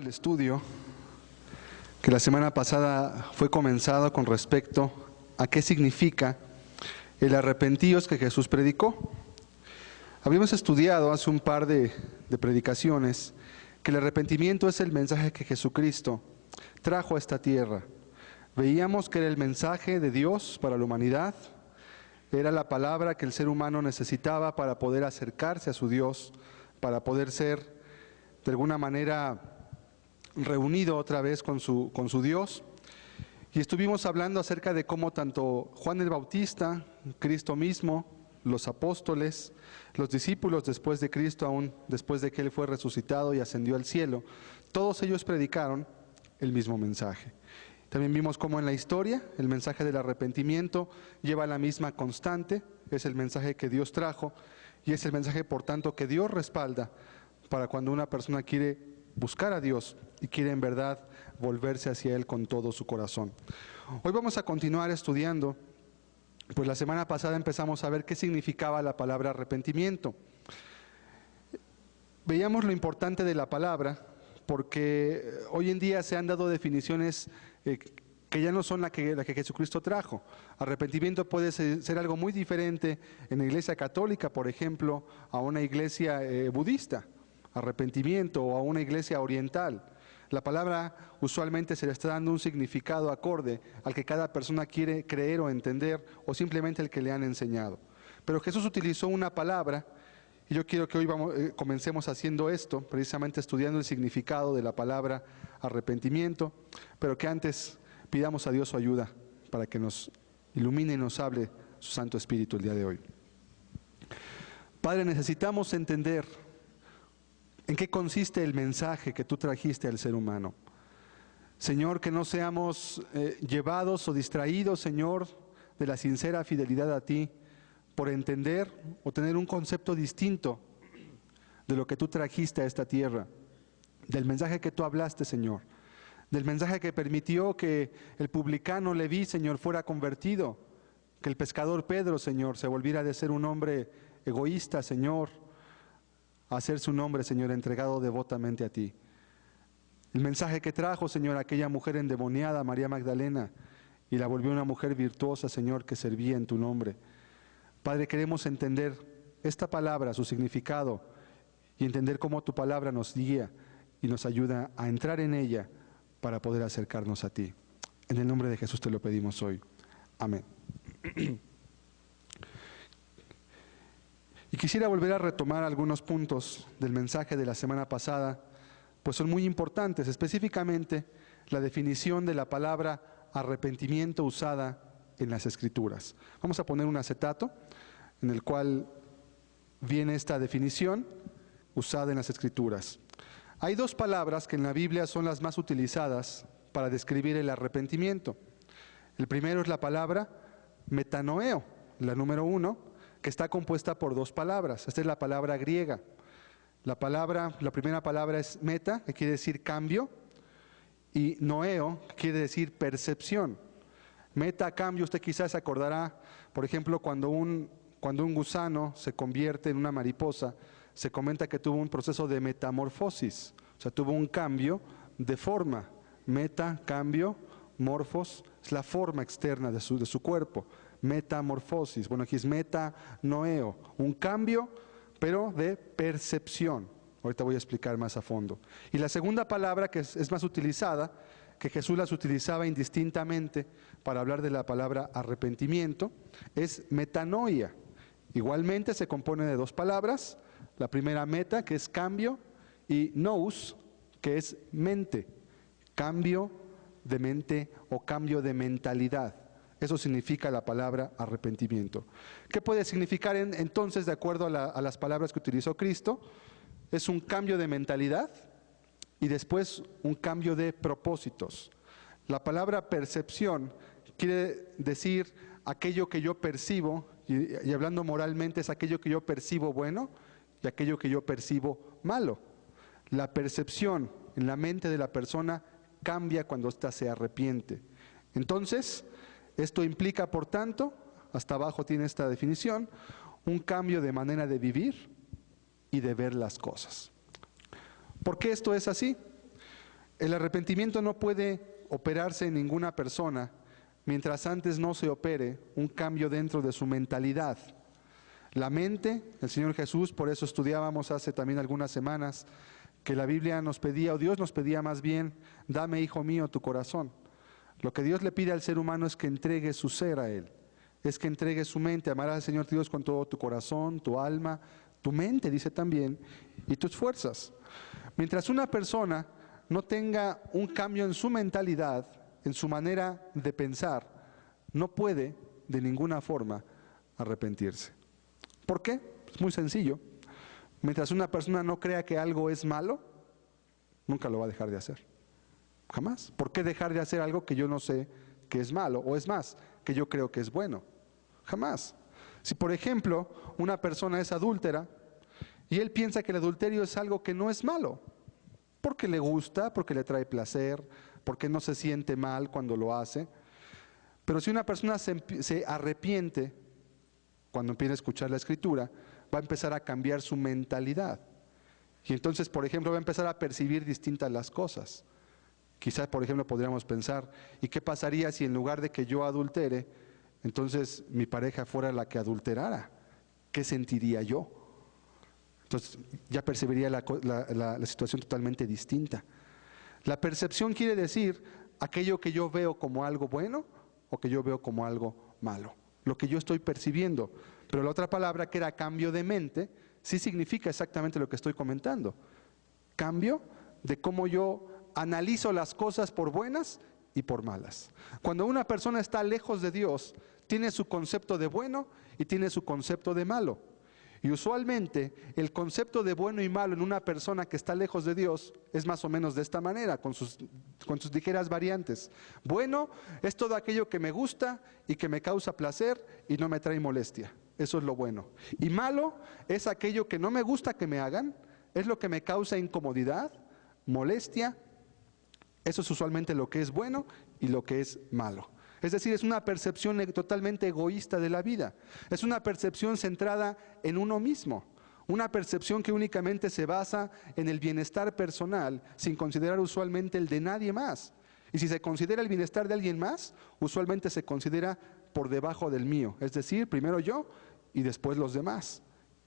el estudio que la semana pasada fue comenzado con respecto a qué significa el arrepentíos que Jesús predicó. Habíamos estudiado hace un par de predicaciones que el arrepentimiento es el mensaje que Jesucristo trajo a esta tierra. Veíamos que era el mensaje de Dios para la humanidad, era la palabra que el ser humano necesitaba para poder acercarse a su Dios, para poder ser de alguna manera reunido otra vez con su Dios. Y estuvimos hablando acerca de cómo tanto Juan el Bautista, Cristo mismo, los apóstoles, los discípulos después de Cristo, aún después de que Él fue resucitado y ascendió al cielo, todos ellos predicaron el mismo mensaje. También vimos cómo en la historia el mensaje del arrepentimiento lleva la misma constante, es el mensaje que Dios trajo y es el mensaje por tanto que Dios respalda para cuando una persona quiere buscar a Dios y quiere en verdad volverse hacia Él con todo su corazón. Hoy vamos a continuar estudiando, pues la semana pasada empezamos a ver qué significaba la palabra arrepentimiento. Veíamos lo importante de la palabra, porque hoy en día se han dado definiciones que ya no son la que Jesucristo trajo. Arrepentimiento puede ser algo muy diferente en la iglesia católica, por ejemplo, a una iglesia budista, arrepentimiento, o a una iglesia oriental. La palabra usualmente se le está dando un significado acorde al que cada persona quiere creer o entender, o simplemente el que le han enseñado. Pero Jesús utilizó una palabra, y yo quiero que hoy comencemos haciendo esto, precisamente estudiando el significado de la palabra arrepentimiento, pero que antes pidamos a Dios su ayuda para que nos ilumine y nos hable su Santo Espíritu el día de hoy. Padre, necesitamos entender en qué consiste el mensaje que tú trajiste al ser humano. Señor, que no seamos llevados o distraídos, Señor, de la sincera fidelidad a ti, por entender o tener un concepto distinto de lo que tú trajiste a esta tierra, del mensaje que tú hablaste, Señor, del mensaje que permitió que el publicano Leví, Señor, fuera convertido, que el pescador Pedro, Señor, se volviera de ser un hombre egoísta, Señor, a ser su nombre, Señor, entregado devotamente a ti. El mensaje que trajo, Señor, a aquella mujer endemoniada, María Magdalena, y la volvió una mujer virtuosa, Señor, que servía en tu nombre. Padre, queremos entender esta palabra, su significado, y entender cómo tu palabra nos guía y nos ayuda a entrar en ella para poder acercarnos a ti. En el nombre de Jesús te lo pedimos hoy. Amén. Y quisiera volver a retomar algunos puntos del mensaje de la semana pasada, pues son muy importantes, específicamente la definición de la palabra arrepentimiento usada en las Escrituras. Vamos a poner un acetato en el cual viene esta definición usada en las Escrituras. Hay dos palabras que en la Biblia son las más utilizadas para describir el arrepentimiento. El primero es la palabra metanoeo, la número 1, que está compuesta por dos palabras. Esta es la palabra griega. La primera palabra es meta, que quiere decir cambio, y noeo, que quiere decir percepción. Meta, cambio, usted quizás se acordará, por ejemplo, cuando un gusano se convierte en una mariposa, se comenta que tuvo un proceso de metamorfosis, o sea, tuvo un cambio de forma. Meta, cambio, morfos, es la forma externa de su cuerpo. Metamorfosis, bueno, aquí es metanoeo, un cambio, pero de percepción. Ahorita voy a explicar más a fondo. Y la segunda palabra que es más utilizada, que Jesús las utilizaba indistintamente para hablar de la palabra arrepentimiento, es metanoia. Igualmente se compone de dos palabras, la primera meta, que es cambio, y nous, que es mente, cambio de mente o cambio de mentalidad. Eso significa la palabra arrepentimiento. ¿Qué puede significar entonces, de acuerdo a las palabras que utilizó Cristo? Es un cambio de mentalidad y después un cambio de propósitos. La palabra percepción quiere decir aquello que yo percibo, y hablando moralmente es aquello que yo percibo bueno y aquello que yo percibo malo. La percepción en la mente de la persona cambia cuando ésta se arrepiente. Entonces, esto implica, por tanto, hasta abajo tiene esta definición, un cambio de manera de vivir y de ver las cosas. ¿Por qué esto es así? El arrepentimiento no puede operarse en ninguna persona mientras antes no se opere un cambio dentro de su mentalidad. La mente, el Señor Jesús, por eso estudiábamos hace también algunas semanas, que la Biblia nos pedía, o Dios nos pedía más bien, dame, hijo mío, tu corazón. Lo que Dios le pide al ser humano es que entregue su ser a Él, es que entregue su mente. Amarás al Señor Dios con todo tu corazón, tu alma, tu mente, dice también, y tus fuerzas. Mientras una persona no tenga un cambio en su mentalidad, en su manera de pensar, no puede de ninguna forma arrepentirse. ¿Por qué? Es muy sencillo. Mientras una persona no crea que algo es malo, nunca lo va a dejar de hacer. Jamás. ¿Por qué dejar de hacer algo que yo no sé que es malo? O es más, que yo creo que es bueno. Jamás. Si por ejemplo una persona es adúltera y él piensa que el adulterio es algo que no es malo, porque le gusta, porque le trae placer, porque no se siente mal cuando lo hace. Pero si una persona se arrepiente cuando empieza a escuchar la Escritura, va a empezar a cambiar su mentalidad. Y entonces, por ejemplo, va a empezar a percibir distintas las cosas. Quizás, por ejemplo, podríamos pensar, ¿y qué pasaría si en lugar de que yo adultere, entonces mi pareja fuera la que adulterara? ¿Qué sentiría yo? Entonces ya percibiría la situación totalmente distinta. La percepción quiere decir aquello que yo veo como algo bueno o que yo veo como algo malo. Lo que yo estoy percibiendo. Pero la otra palabra, que era cambio de mente, sí significa exactamente lo que estoy comentando. Cambio de cómo yo analizo las cosas por buenas y por malas. Cuando una persona está lejos de Dios, tiene su concepto de bueno y tiene su concepto de malo. Y usualmente el concepto de bueno y malo en una persona que está lejos de Dios es más o menos de esta manera, con sus ligeras variantes. Bueno es todo aquello que me gusta y que me causa placer y no me trae molestia. Eso es lo bueno. Y malo es aquello que no me gusta que me hagan, es lo que me causa incomodidad, molestia. Eso es usualmente lo que es bueno y lo que es malo. Es decir, es una percepción totalmente egoísta de la vida. Es una percepción centrada en uno mismo. Una percepción que únicamente se basa en el bienestar personal, sin considerar usualmente el de nadie más. Y si se considera el bienestar de alguien más, usualmente se considera por debajo del mío. Es decir, primero yo y después los demás.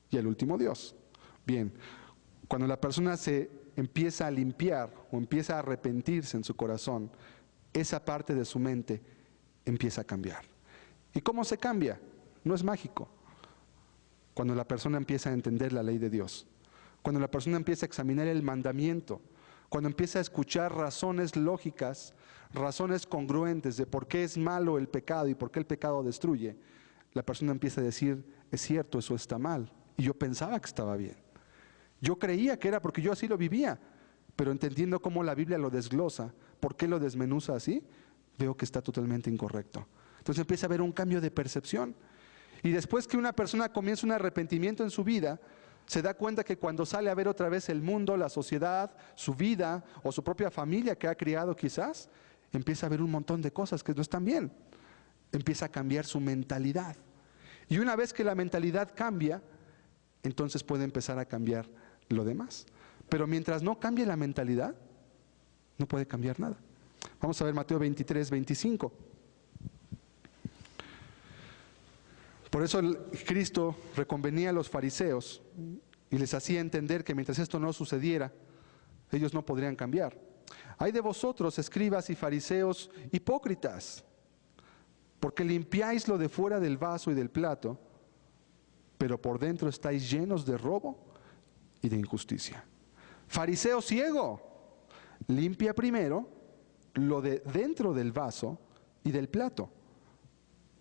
Y el último Dios. Bien, cuando la persona se empieza a limpiar o empieza a arrepentirse en su corazón, esa parte de su mente empieza a cambiar. ¿Y cómo se cambia? No es mágico. Cuando la persona empieza a entender la ley de Dios, cuando la persona empieza a examinar el mandamiento, cuando empieza a escuchar razones lógicas, razones congruentes de por qué es malo el pecado y por qué el pecado destruye, la persona empieza a decir, es cierto, eso está mal. Y yo pensaba que estaba bien. Yo creía que era porque yo así lo vivía, pero entendiendo cómo la Biblia lo desglosa, por qué lo desmenuza así, veo que está totalmente incorrecto. Entonces empieza a haber un cambio de percepción. Y después que una persona comienza un arrepentimiento en su vida, se da cuenta que cuando sale a ver otra vez el mundo, la sociedad, su vida o su propia familia que ha criado quizás, empieza a ver un montón de cosas que no están bien. Empieza a cambiar su mentalidad. Y una vez que la mentalidad cambia, entonces puede empezar a cambiar lo demás. Pero mientras no cambie la mentalidad, no puede cambiar nada. Vamos a ver Mateo 23, 25. Por eso Cristo reconvenía a los fariseos y les hacía entender que mientras esto no sucediera, ellos no podrían cambiar. Ay de vosotros, escribas y fariseos hipócritas, porque limpiáis lo de fuera del vaso y del plato, pero por dentro estáis llenos de robo y de injusticia. Fariseo ciego, limpia primero lo de dentro del vaso y del plato,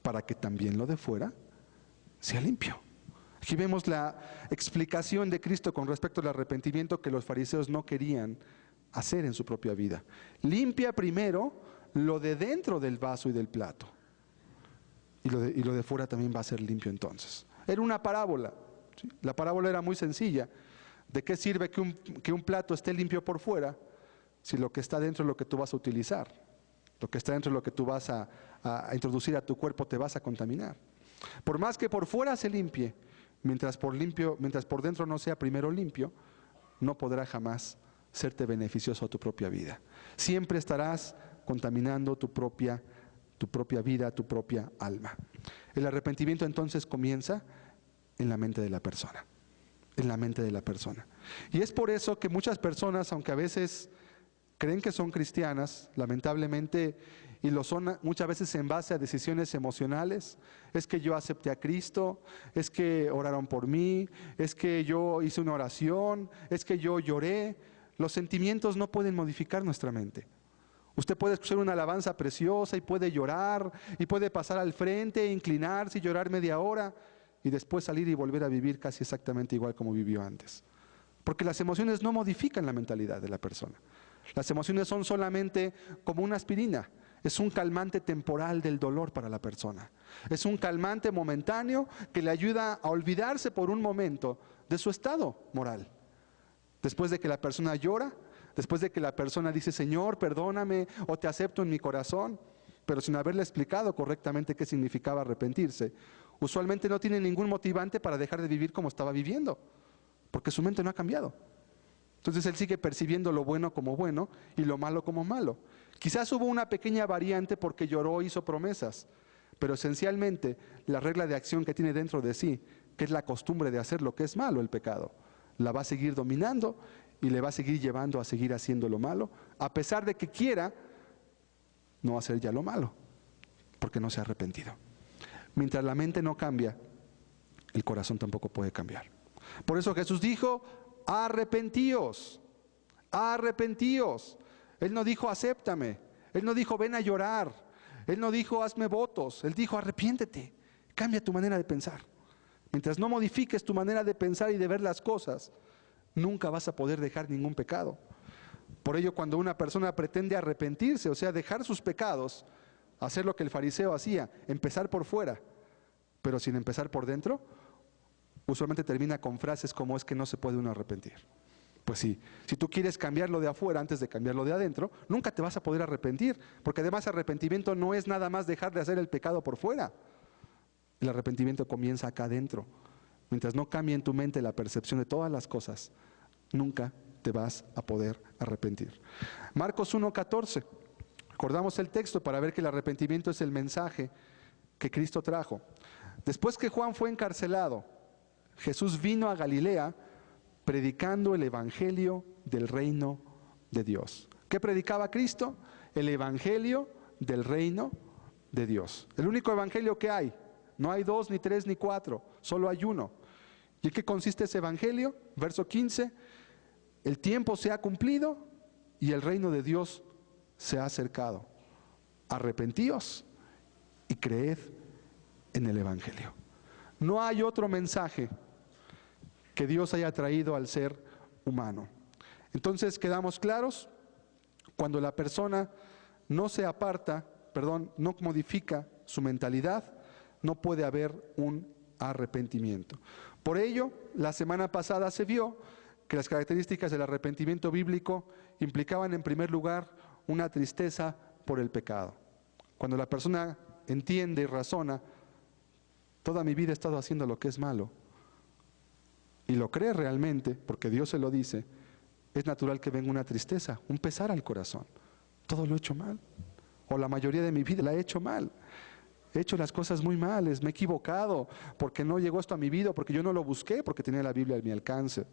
para que también lo de fuera sea limpio. Aquí vemos la explicación de Cristo con respecto al arrepentimiento que los fariseos no querían hacer en su propia vida. Limpia primero lo de dentro del vaso y del plato, y lo de fuera también va a ser limpio entonces. Era una parábola, ¿sí? La parábola era muy sencilla. ¿De qué sirve que un plato esté limpio por fuera si lo que está dentro es lo que tú vas a utilizar? Lo que está dentro es lo que tú vas a introducir a tu cuerpo, te vas a contaminar. Por más que por fuera se limpie, mientras por dentro no sea primero limpio, no podrá jamás serte beneficioso a tu propia vida. Siempre estarás contaminando tu propia vida, tu propia alma. El arrepentimiento entonces comienza en la mente de la persona. En la mente de la persona. Y es por eso que muchas personas, aunque a veces creen que son cristianas, lamentablemente, y lo son muchas veces en base a decisiones emocionales, es que yo acepté a Cristo, es que oraron por mí, es que yo hice una oración, es que yo lloré. Los sentimientos no pueden modificar nuestra mente. Usted puede escuchar una alabanza preciosa y puede llorar, y puede pasar al frente, inclinarse y llorar media hora, y después salir y volver a vivir casi exactamente igual como vivió antes. Porque las emociones no modifican la mentalidad de la persona. Las emociones son solamente como una aspirina. Es un calmante temporal del dolor para la persona. Es un calmante momentáneo que le ayuda a olvidarse por un momento de su estado moral. Después de que la persona llora, después de que la persona dice, Señor, perdóname, o te acepto en mi corazón, pero sin haberle explicado correctamente qué significaba arrepentirse, usualmente no tiene ningún motivante para dejar de vivir como estaba viviendo, porque su mente no ha cambiado. Entonces él sigue percibiendo lo bueno como bueno y lo malo como malo. Quizás hubo una pequeña variante porque lloró, hizo promesas, pero esencialmente la regla de acción que tiene dentro de sí, que es la costumbre de hacer lo que es malo, el pecado, la va a seguir dominando y le va a seguir llevando a seguir haciendo lo malo, a pesar de que quiera no hacer ya lo malo, porque no se ha arrepentido. Mientras la mente no cambia, el corazón tampoco puede cambiar. Por eso Jesús dijo, arrepentíos, arrepentíos. Él no dijo, acéptame. Él no dijo, ven a llorar. Él no dijo, hazme votos. Él dijo, arrepiéntete, cambia tu manera de pensar. Mientras no modifiques tu manera de pensar y de ver las cosas, nunca vas a poder dejar ningún pecado. Por ello, cuando una persona pretende arrepentirse, o sea, dejar sus pecados, hacer lo que el fariseo hacía, empezar por fuera, pero sin empezar por dentro, usualmente termina con frases como es que no se puede uno arrepentir. Pues sí, si tú quieres cambiarlo de afuera antes de cambiarlo de adentro, nunca te vas a poder arrepentir, porque además arrepentimiento no es nada más dejar de hacer el pecado por fuera. El arrepentimiento comienza acá adentro. Mientras no cambie en tu mente la percepción de todas las cosas, nunca te vas a poder arrepentir. Marcos 1:14. Recordamos el texto para ver que el arrepentimiento es el mensaje que Cristo trajo. Después que Juan fue encarcelado, Jesús vino a Galilea predicando el evangelio del reino de Dios. ¿Qué predicaba Cristo? El evangelio del reino de Dios. El único evangelio que hay. No hay 2, ni 3, ni 4, solo hay uno. ¿Y en qué consiste ese evangelio? Verso 15, el tiempo se ha cumplido y el reino de Dios se ha acercado. Arrepentíos y creed en el evangelio. No hay otro mensaje que Dios haya traído al ser humano. Entonces, ¿quedamos claros? Cuando la persona no se aparta, no modifica su mentalidad, no puede haber un arrepentimiento. Por ello, la semana pasada se vio que las características del arrepentimiento bíblico implicaban en primer lugar una tristeza por el pecado. Cuando la persona entiende y razona, toda mi vida he estado haciendo lo que es malo, y lo cree realmente, porque Dios se lo dice, es natural que venga una tristeza, un pesar al corazón. Todo lo he hecho mal, o la mayoría de mi vida la he hecho mal. He hecho las cosas muy males, me he equivocado, porque no llegó esto a mi vida, porque yo no lo busqué, porque tenía la Biblia a mi alcance.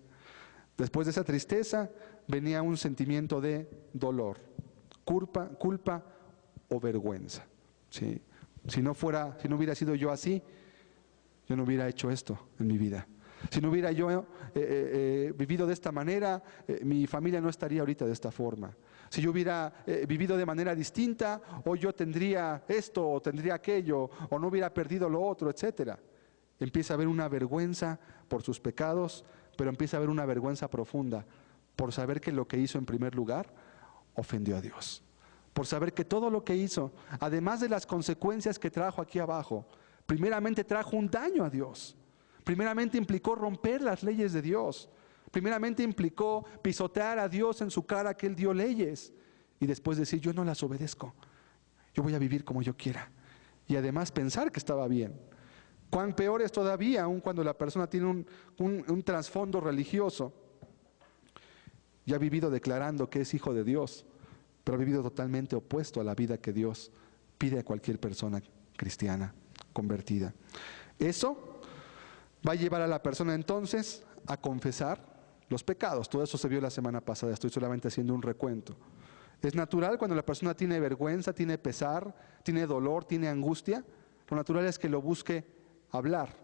Después de esa tristeza venía un sentimiento de dolor, culpa o vergüenza. ¿Sí? Si no hubiera sido yo así, yo no hubiera hecho esto en mi vida. Si no hubiera yo vivido de esta manera, mi familia no estaría ahorita de esta forma. Si yo hubiera vivido de manera distinta, hoy yo tendría esto o tendría aquello, o no hubiera perdido lo otro, etc. Empieza a haber una vergüenza por sus pecados, pero empieza a haber una vergüenza profunda por saber que lo que hizo en primer lugar ofendió a Dios. Por saber que todo lo que hizo, además de las consecuencias que trajo aquí abajo, primeramente trajo un daño a Dios. Primeramente implicó romper las leyes de Dios. Primeramente implicó pisotear a Dios en su cara que Él dio leyes. Y después decir, yo no las obedezco. Yo voy a vivir como yo quiera. Y además pensar que estaba bien. Cuán peor es todavía, aun cuando la persona tiene un trasfondo religioso. y ha vivido declarando que es hijo de Dios, pero ha vivido totalmente opuesto a la vida que Dios pide a cualquier persona cristiana, convertida. Eso va a llevar a la persona entonces a confesar los pecados. Todo eso se vio la semana pasada, estoy solamente haciendo un recuento. Es natural cuando la persona tiene vergüenza, tiene pesar, tiene dolor, tiene angustia, lo natural es que lo busque hablar.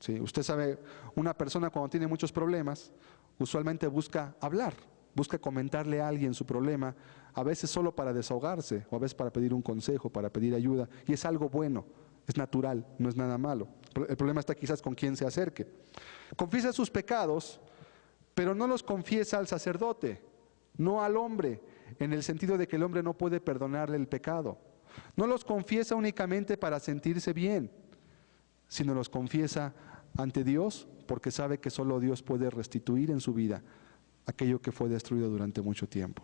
Sí, usted sabe, una persona cuando tiene muchos problemas, usualmente busca hablar, busca comentarle a alguien su problema, a veces solo para desahogarse, o a veces para pedir un consejo, para pedir ayuda, y es algo bueno, es natural, no es nada malo. El problema está quizás con quién se acerque. Confiesa sus pecados, pero no los confiesa al sacerdote, no al hombre, en el sentido de que el hombre no puede perdonarle el pecado. No los confiesa únicamente para sentirse bien, sino los confiesa ante Dios porque sabe que solo Dios puede restituir en su vida aquello que fue destruido durante mucho tiempo.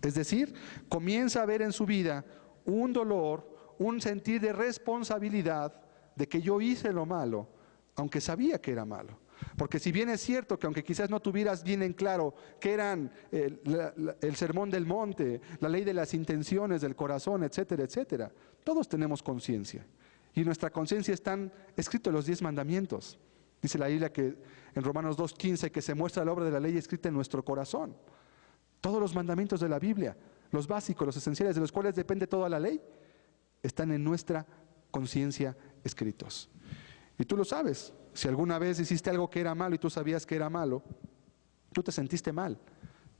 Es decir, comienza a ver en su vida un dolor, un sentir de responsabilidad de que yo hice lo malo, aunque sabía que era malo. Porque si bien es cierto que aunque quizás no tuvieras bien en claro qué eran el sermón del monte, la ley de las intenciones del corazón, etcétera, etcétera, todos tenemos conciencia. Y en nuestra conciencia están escritos los 10 mandamientos. Dice la Biblia que en Romanos 2:15 que se muestra la obra de la ley escrita en nuestro corazón. Todos los mandamientos de la Biblia, los básicos, los esenciales, de los cuales depende toda la ley, están en nuestra conciencia escritos. Y tú lo sabes, si alguna vez hiciste algo que era malo y tú sabías que era malo, tú te sentiste mal,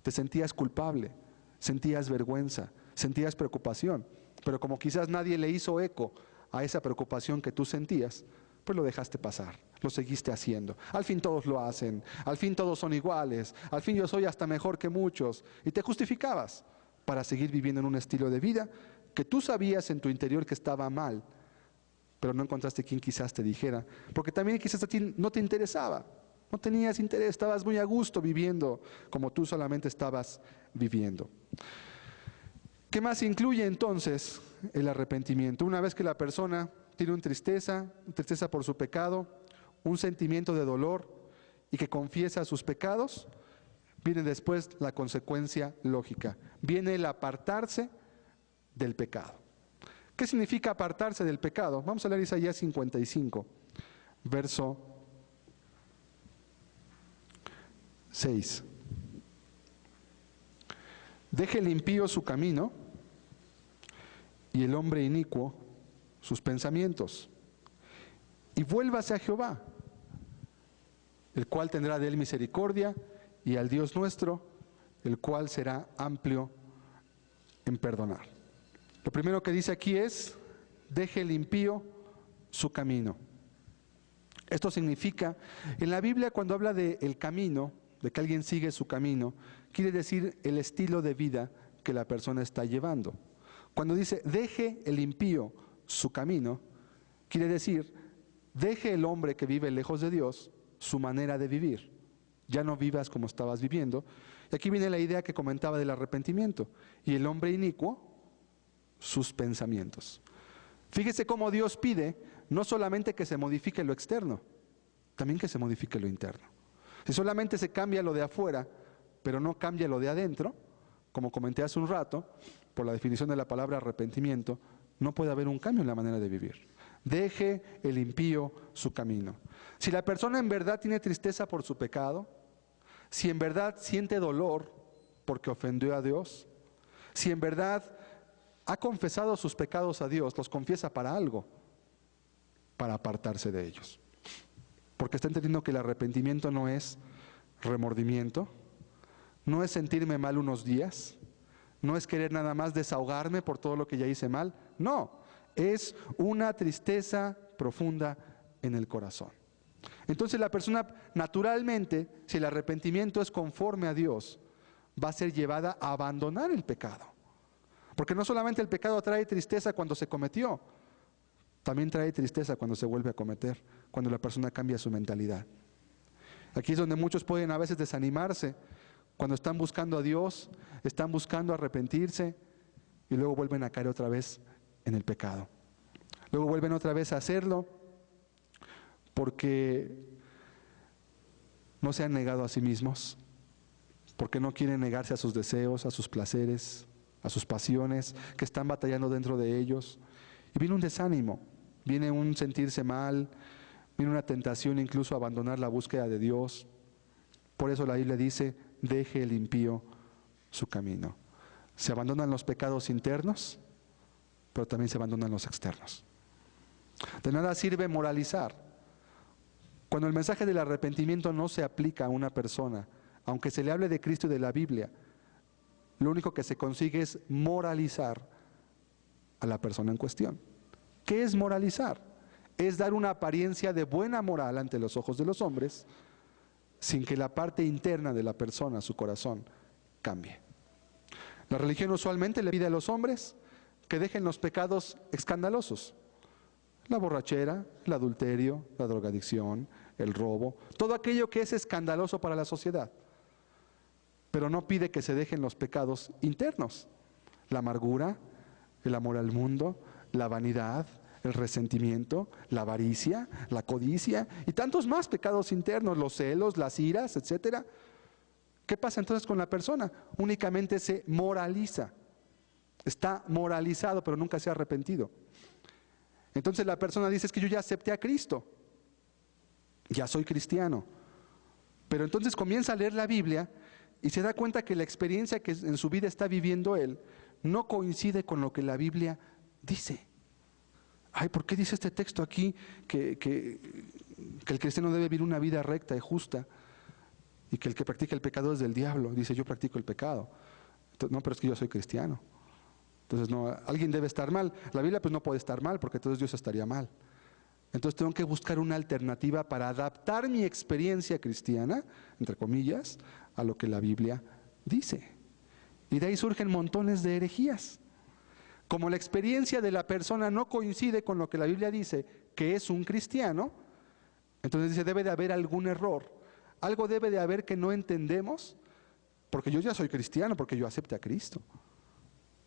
te sentías culpable, sentías vergüenza, sentías preocupación, pero como quizás nadie le hizo eco a esa preocupación que tú sentías, pues lo dejaste pasar, lo seguiste haciendo. Al fin todos lo hacen, al fin todos son iguales, al fin yo soy hasta mejor que muchos, y te justificabas para seguir viviendo en un estilo de vida que tú sabías en tu interior que estaba mal, pero no encontraste quien quizás te dijera, porque también quizás a ti no te interesaba, no tenías interés, estabas muy a gusto viviendo como tú solamente estabas viviendo. ¿Qué más incluye entonces el arrepentimiento? Una vez que la persona tiene una tristeza por su pecado, un sentimiento de dolor y que confiesa sus pecados, viene después la consecuencia lógica, viene el apartarse del pecado. ¿Qué significa apartarse del pecado? Vamos a leer Isaías 55, verso 6. Deje el impío su camino y el hombre inicuo sus pensamientos, y vuélvase a Jehová, el cual tendrá de él misericordia, y al Dios nuestro, el cual será amplio en perdonar. Lo primero que dice aquí es, deje el impío su camino. Esto significa, en la Biblia cuando habla de el camino, de que alguien sigue su camino, quiere decir el estilo de vida que la persona está llevando. Cuando dice, deje el impío su camino, quiere decir, deje el hombre que vive lejos de Dios su manera de vivir. Ya no vivas como estabas viviendo. Y aquí viene la idea que comentaba del arrepentimiento. Y el hombre inicuo, sus pensamientos. Fíjese cómo Dios pide no solamente que se modifique lo externo, también que se modifique lo interno. Si solamente se cambia lo de afuera, pero no cambia lo de adentro, como comenté hace un rato, por la definición de la palabra arrepentimiento, no puede haber un cambio en la manera de vivir. Deje el impío su camino. Si la persona en verdad tiene tristeza por su pecado, si en verdad siente dolor porque ofendió a Dios, si en verdad ha confesado sus pecados a Dios, los confiesa para algo, para apartarse de ellos. Porque está entendiendo que el arrepentimiento no es remordimiento, no es sentirme mal unos días, no es querer nada más desahogarme por todo lo que ya hice mal, no, es una tristeza profunda en el corazón. Entonces la persona naturalmente, si el arrepentimiento es conforme a Dios, va a ser llevada a abandonar el pecado. Porque no solamente el pecado trae tristeza cuando se cometió, también trae tristeza cuando se vuelve a cometer, cuando la persona cambia su mentalidad. Aquí es donde muchos pueden a veces desanimarse, cuando están buscando a Dios, están buscando arrepentirse y luego vuelven a caer otra vez en el pecado. Luego vuelven otra vez a hacerlo porque no se han negado a sí mismos, porque no quieren negarse a sus deseos, a sus placeres, a sus pasiones que están batallando dentro de ellos. Y viene un desánimo, viene un sentirse mal, viene una tentación incluso a abandonar la búsqueda de Dios. Por eso la Biblia dice, deje el impío su camino. Se abandonan los pecados internos, pero también se abandonan los externos. De nada sirve moralizar. Cuando el mensaje del arrepentimiento no se aplica a una persona, aunque se le hable de Cristo y de la Biblia, lo único que se consigue es moralizar a la persona en cuestión. ¿Qué es moralizar? Es dar una apariencia de buena moral ante los ojos de los hombres, sin que la parte interna de la persona, su corazón, cambie. La religión usualmente le pide a los hombres que dejen los pecados escandalosos. La borrachera, el adulterio, la drogadicción, el robo, todo aquello que es escandaloso para la sociedad. Pero no pide que se dejen los pecados internos. La amargura, el amor al mundo, la vanidad, el resentimiento, la avaricia, la codicia y tantos más pecados internos, los celos, las iras, etcétera. ¿Qué pasa entonces con la persona? Únicamente se moraliza. Está moralizado, pero nunca se ha arrepentido. Entonces la persona dice, es que yo ya acepté a Cristo, ya soy cristiano. Pero entonces comienza a leer la Biblia y se da cuenta que la experiencia que en su vida está viviendo él no coincide con lo que la Biblia dice. Ay, ¿por qué dice este texto aquí que el cristiano debe vivir una vida recta y justa? Y que el que practica el pecado es del diablo. Dice, yo practico el pecado. Entonces, no, pero es que yo soy cristiano. Entonces, no, alguien debe estar mal. La Biblia pues no puede estar mal, porque entonces Dios estaría mal. Entonces tengo que buscar una alternativa para adaptar mi experiencia cristiana, entre comillas, a lo que la Biblia dice. Y de ahí surgen montones de herejías. Como la experiencia de la persona no coincide con lo que la Biblia dice que es un cristiano, entonces dice, debe de haber algún error. Algo debe de haber que no entendemos, porque yo ya soy cristiano, porque yo acepto a Cristo.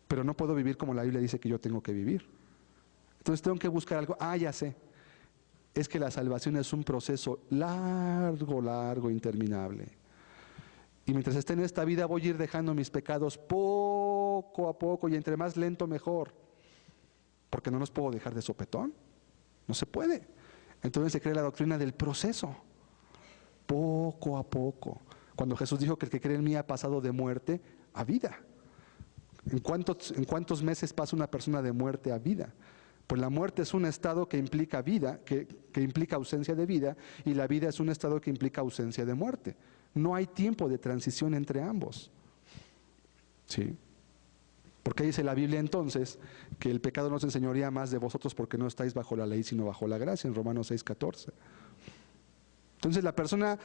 Pero no puedo vivir como la Biblia dice que yo tengo que vivir. Entonces tengo que buscar algo. Ah, ya sé. Es que la salvación es un proceso largo, interminable. Y mientras esté en esta vida voy a ir dejando mis pecados poco a poco y entre más lento mejor. Porque no los puedo dejar de sopetón. No se puede. Entonces se crea la doctrina del proceso. Poco a poco. Cuando Jesús dijo que el que cree en mí ha pasado de muerte a vida. ¿En cuántos meses pasa una persona de muerte a vida? Pues la muerte es un estado que implica vida, que implica ausencia de vida, y la vida es un estado que implica ausencia de muerte. No hay tiempo de transición entre ambos. ¿Sí? Porque dice la Biblia entonces que el pecado no se enseñorea más de vosotros porque no estáis bajo la ley sino bajo la gracia, en Romanos 6:14. Entonces la persona,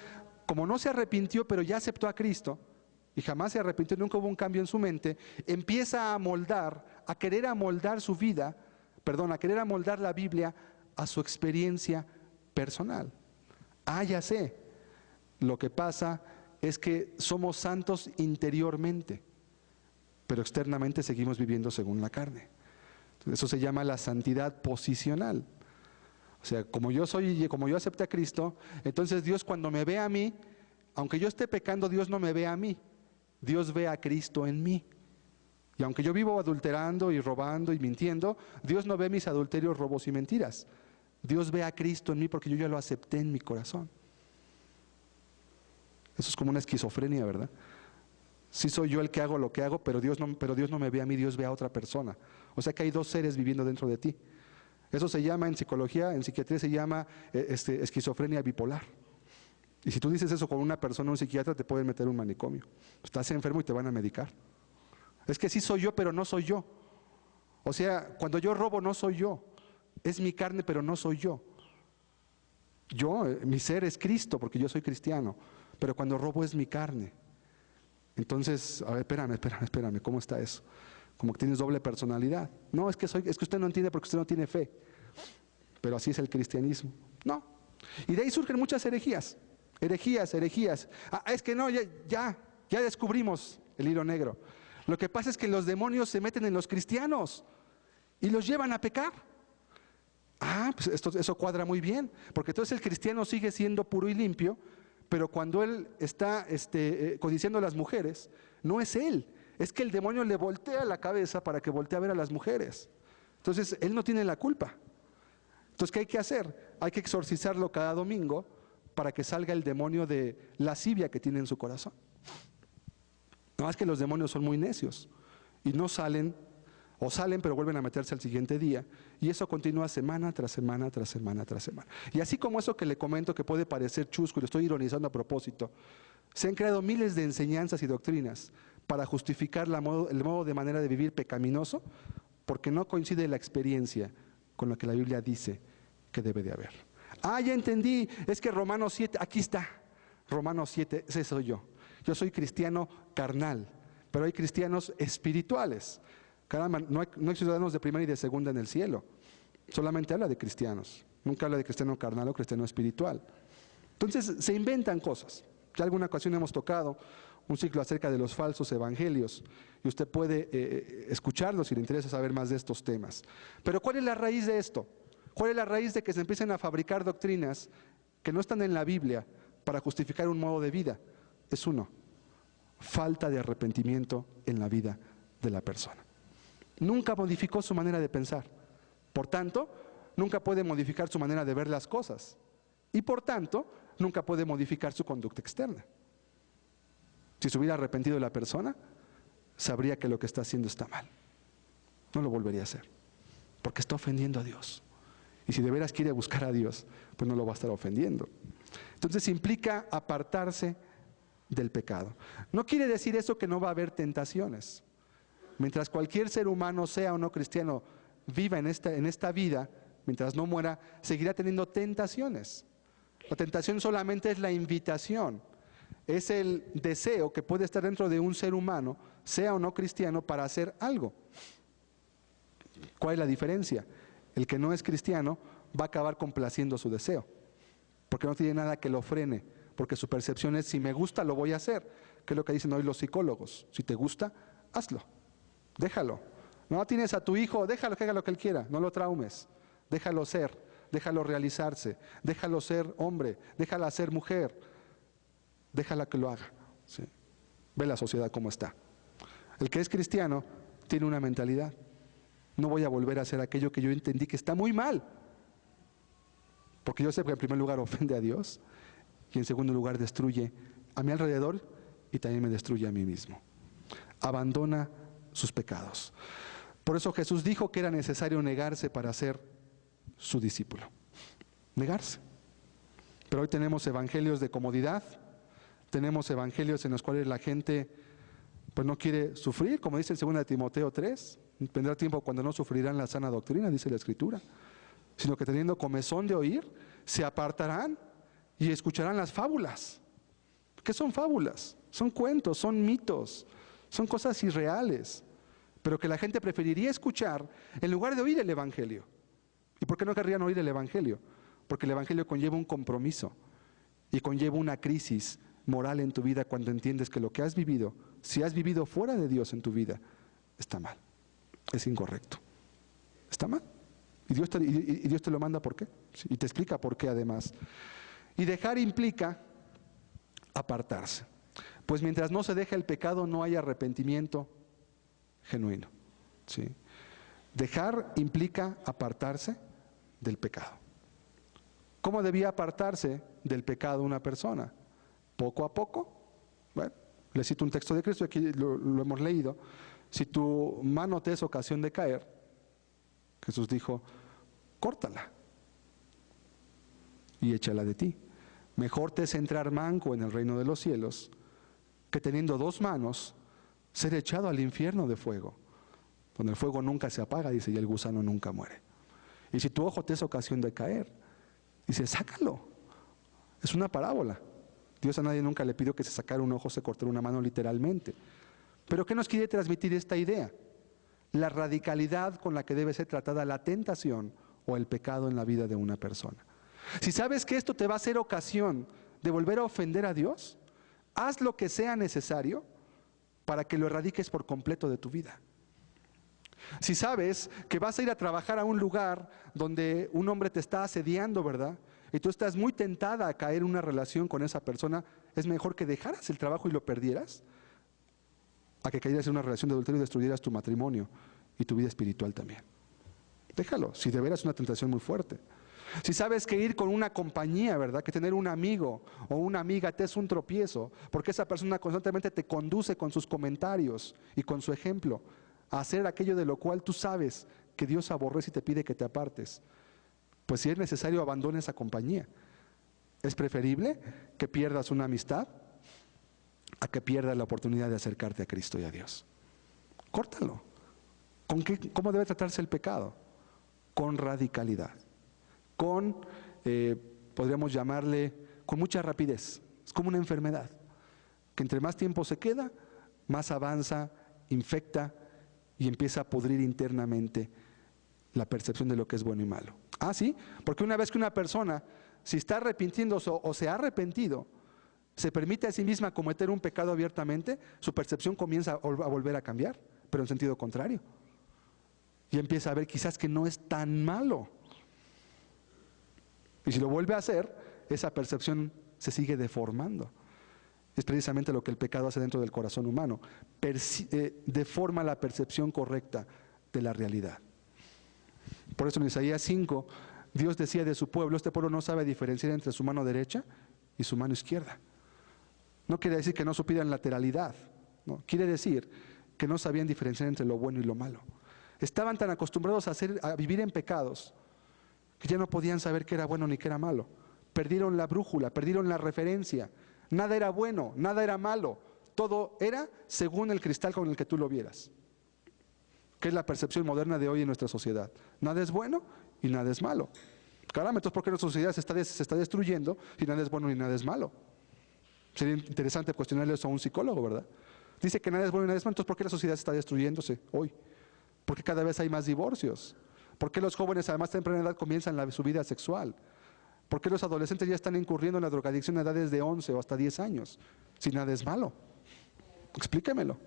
como no se arrepintió pero ya aceptó a Cristo, y jamás se arrepintió, nunca hubo un cambio en su mente, empieza a amoldar, a querer amoldar su vida, a querer amoldar la Biblia a su experiencia personal. Ah, ya sé, lo que pasa es que somos santos interiormente, pero externamente seguimos viviendo según la carne. Eso se llama la santidad posicional. O sea, como yo acepté a Cristo, entonces Dios cuando me ve a mí, aunque yo esté pecando, Dios no me ve a mí. Dios ve a Cristo en mí. Y aunque yo vivo adulterando y robando y mintiendo, Dios no ve mis adulterios, robos y mentiras. Dios ve a Cristo en mí porque yo ya lo acepté en mi corazón. Eso es como una esquizofrenia, ¿verdad? Sí soy yo el que hago lo que hago, pero Dios no me ve a mí, Dios ve a otra persona. O sea que hay dos seres viviendo dentro de ti. Eso se llama en psicología, en psiquiatría se llama esquizofrenia bipolar. Y si tú dices eso con una persona, un psiquiatra, te pueden meter un manicomio. Estás enfermo y te van a medicar. Es que sí soy yo, pero no soy yo. O sea, cuando yo robo no soy yo. Es mi carne, pero no soy yo. Mi ser es Cristo, porque yo soy cristiano. Pero cuando robo es mi carne. Entonces, a ver, espérame, ¿cómo está eso? Como que tienes doble personalidad. No, es que usted no entiende porque usted no tiene fe. Pero así es el cristianismo. No. Y de ahí surgen muchas herejías. Herejías. Ah, es que no, ya descubrimos el hilo negro. Lo que pasa es que los demonios se meten en los cristianos y los llevan a pecar. Ah, pues eso cuadra muy bien, porque entonces el cristiano sigue siendo puro y limpio, Pero cuando él está codiciando a las mujeres, no es él, es que el demonio le voltea la cabeza para que voltee a ver a las mujeres. Entonces, él no tiene la culpa. Entonces, ¿qué hay que hacer? Hay que exorcizarlo cada domingo para que salga el demonio de lascivia que tiene en su corazón. No más que los demonios son muy necios y no salen, o salen pero vuelven a meterse al siguiente día, y eso continúa semana tras semana, tras semana, tras semana. Y así como eso que le comento que puede parecer chusco, y lo estoy ironizando a propósito, se han creado miles de enseñanzas y doctrinas para justificar el modo de manera de vivir pecaminoso, porque no coincide la experiencia con lo que la Biblia dice que debe de haber. Ah, ya entendí, es que Romanos 7, aquí está, Romanos 7, ese soy yo. Yo soy cristiano carnal, pero hay cristianos espirituales. Caramba, no hay ciudadanos de primera y de segunda en el cielo. Solamente habla de cristianos. Nunca habla de cristiano carnal o cristiano espiritual. Entonces se inventan cosas. Ya alguna ocasión hemos tocado un ciclo acerca de los falsos evangelios y usted puede escucharlo si le interesa saber más de estos temas. Pero ¿cuál es la raíz de esto? ¿Cuál es la raíz de que se empiecen a fabricar doctrinas que no están en la Biblia para justificar un modo de vida? Es uno, falta de arrepentimiento en la vida de la persona. Nunca modificó su manera de pensar. Por tanto, nunca puede modificar su manera de ver las cosas. Y por tanto, nunca puede modificar su conducta externa. Si se hubiera arrepentido la persona, sabría que lo que está haciendo está mal. No lo volvería a hacer, porque está ofendiendo a Dios. Y si de veras quiere buscar a Dios, pues no lo va a estar ofendiendo. Entonces implica apartarse del pecado. No quiere decir eso que no va a haber tentaciones. Mientras cualquier ser humano, sea o no cristiano, viva en esta vida, mientras no muera, seguirá teniendo tentaciones. La tentación solamente es la invitación, es el deseo que puede estar dentro de un ser humano, sea o no cristiano, para hacer algo. ¿Cuál es la diferencia? El que no es cristiano va a acabar complaciendo su deseo, porque no tiene nada que lo frene, porque su percepción es: si me gusta, lo voy a hacer, que es lo que dicen hoy los psicólogos. Si te gusta, hazlo, déjalo. No tienes a tu hijo, déjalo que haga lo que él quiera, no lo traumes, déjalo ser, déjalo realizarse, déjalo ser hombre, déjala ser mujer, déjala que lo haga. ¿Sí? Ve la sociedad cómo está. El que es cristiano tiene una mentalidad: no voy a volver a hacer aquello que yo entendí que está muy mal, porque yo sé que en primer lugar ofende a Dios y en segundo lugar destruye a mi alrededor y también me destruye a mí mismo. Abandona sus pecados. Por eso Jesús dijo que era necesario negarse para ser su discípulo. Negarse. Pero hoy tenemos evangelios de comodidad, tenemos evangelios en los cuales la gente pues no quiere sufrir, como dice en 2 Timoteo 3, vendrá tiempo cuando no sufrirán la sana doctrina, dice la Escritura, sino que teniendo comezón de oír, se apartarán y escucharán las fábulas. ¿Qué son fábulas? Son cuentos, son mitos, son cosas irreales, pero que la gente preferiría escuchar en lugar de oír el evangelio. ¿Y por qué no querrían oír el evangelio? Porque el evangelio conlleva un compromiso y conlleva una crisis moral en tu vida cuando entiendes que lo que has vivido, si has vivido fuera de Dios en tu vida, está mal, es incorrecto, está mal. Y Dios te lo manda ¿por qué? Y te explica por qué además. Y dejar implica apartarse. Pues mientras no se deja el pecado, no hay arrepentimiento genuino. ¿Sí? Dejar implica apartarse del pecado. ¿Cómo debía apartarse del pecado una persona? Poco a poco. Bueno, le cito un texto de Cristo, aquí lo hemos leído. Si tu mano te es ocasión de caer, Jesús dijo: córtala y échala de ti. Mejor te es entrar manco en el reino de los cielos que teniendo dos manos ser echado al infierno de fuego, donde el fuego nunca se apaga, dice, y el gusano nunca muere. Y si tu ojo te es ocasión de caer, dice, sácalo. Es una parábola. Dios a nadie nunca le pidió que se sacara un ojo, se cortara una mano literalmente. Pero ¿qué nos quiere transmitir esta idea? La radicalidad con la que debe ser tratada la tentación o el pecado en la vida de una persona. Si sabes que esto te va a ser ocasión de volver a ofender a Dios, haz lo que sea necesario para que lo erradiques por completo de tu vida. Si sabes que vas a ir a trabajar a un lugar donde un hombre te está asediando, ¿verdad? y tú estás muy tentada a caer en una relación con esa persona, es mejor que dejaras el trabajo y lo perdieras, a que cayeras en una relación de adulterio y destruyeras tu matrimonio y tu vida espiritual también. Déjalo, si de veras es una tentación muy fuerte. Si sabes que ir con una compañía, ¿verdad? Que tener un amigo o una amiga te es un tropiezo, porque esa persona constantemente te conduce con sus comentarios y con su ejemplo a hacer aquello de lo cual tú sabes que Dios aborrece y te pide que te apartes. Pues si es necesario, abandona esa compañía. Es preferible que pierdas una amistad a que pierdas la oportunidad de acercarte a Cristo y a Dios. Córtalo. ¿Cómo debe tratarse el pecado? Con radicalidad. Podríamos llamarle, con mucha rapidez. Es como una enfermedad, que entre más tiempo se queda, más avanza, infecta y empieza a pudrir internamente la percepción de lo que es bueno y malo. Ah, sí, porque una vez que una persona, si está arrepintiéndose o se ha arrepentido, se permite a sí misma cometer un pecado abiertamente, su percepción comienza a volver a cambiar, pero en sentido contrario. Y empieza a ver quizás que no es tan malo. Y si lo vuelve a hacer, esa percepción se sigue deformando. Es precisamente lo que el pecado hace dentro del corazón humano. Deforma la percepción correcta de la realidad. Por eso en Isaías 5, Dios decía de su pueblo, este pueblo no sabe diferenciar entre su mano derecha y su mano izquierda. No quiere decir que no supieran lateralidad, no. Quiere decir que no sabían diferenciar entre lo bueno y lo malo. Estaban tan acostumbrados a vivir en pecados, que ya no podían saber qué era bueno ni qué era malo. Perdieron la brújula, perdieron la referencia. Nada era bueno, nada era malo. Todo era según el cristal con el que tú lo vieras. Que es la percepción moderna de hoy en nuestra sociedad. Nada es bueno y nada es malo. Caramba, entonces ¿por qué nuestra sociedad se está destruyendo si nada es bueno ni nada es malo? Sería interesante cuestionarle eso a un psicólogo, ¿verdad? Dice que nada es bueno y nada es malo, entonces ¿por qué la sociedad está destruyéndose hoy? Porque cada vez hay más divorcios. ¿Por qué los jóvenes, además de temprana edad, comienzan su vida sexual? ¿Por qué los adolescentes ya están incurriendo en la drogadicción a edades de 11 o hasta 10 años? Si nada es malo. Explíquemelo.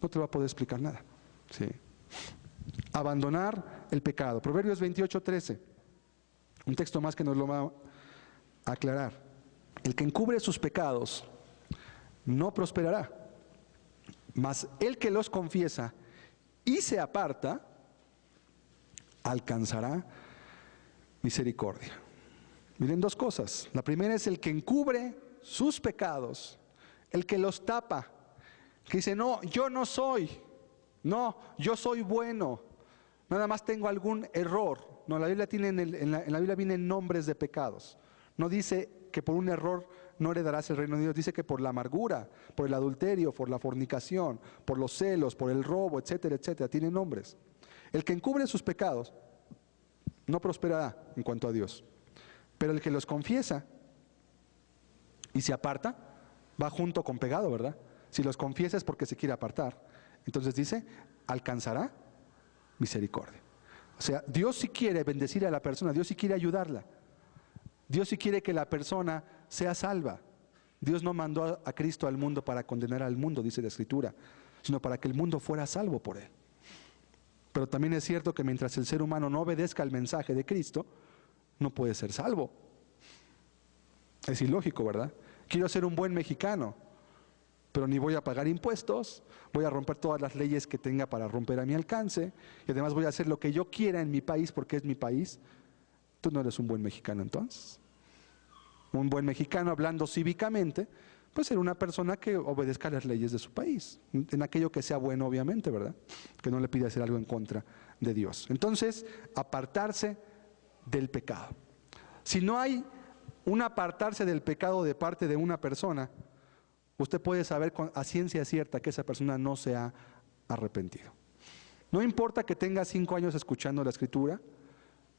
No te va a poder explicar nada. Sí. Abandonar el pecado. Proverbios 28:13. Un texto más que nos lo va a aclarar. El que encubre sus pecados no prosperará, mas el que los confiesa y se aparta alcanzará misericordia. Miren, dos cosas. La primera es el que encubre sus pecados, el que los tapa, que dice, no, yo no soy, no, yo soy bueno, nada más tengo algún error. No, la Biblia tiene en la Biblia vienen nombres de pecados. No dice que por un error no heredarás el reino de Dios, dice que por la amargura, por el adulterio, por la fornicación, por los celos, por el robo, etcétera, etcétera, tiene nombres. El que encubre sus pecados no prosperará en cuanto a Dios, pero el que los confiesa y se aparta, va junto con pegado, ¿verdad? Si los confiesa es porque se quiere apartar. Entonces dice, alcanzará misericordia. O sea, Dios sí quiere bendecir a la persona, Dios sí quiere ayudarla. Dios sí quiere que la persona sea salva. Dios no mandó a Cristo al mundo para condenar al mundo, dice la Escritura, sino para que el mundo fuera salvo por él. Pero también es cierto que mientras el ser humano no obedezca al mensaje de Cristo, no puede ser salvo. Es ilógico, ¿verdad? Quiero ser un buen mexicano, pero ni voy a pagar impuestos, voy a romper todas las leyes que tenga para romper a mi alcance, y además voy a hacer lo que yo quiera en mi país porque es mi país. Tú no eres un buen mexicano entonces. Un buen mexicano, hablando cívicamente, pues ser una persona que obedezca las leyes de su país, en aquello que sea bueno, obviamente, ¿verdad? Que no le pida hacer algo en contra de Dios. Entonces, apartarse del pecado. Si no hay un apartarse del pecado de parte de una persona, usted puede saber a ciencia cierta que esa persona no se ha arrepentido. No importa que tenga 5 años escuchando la Escritura,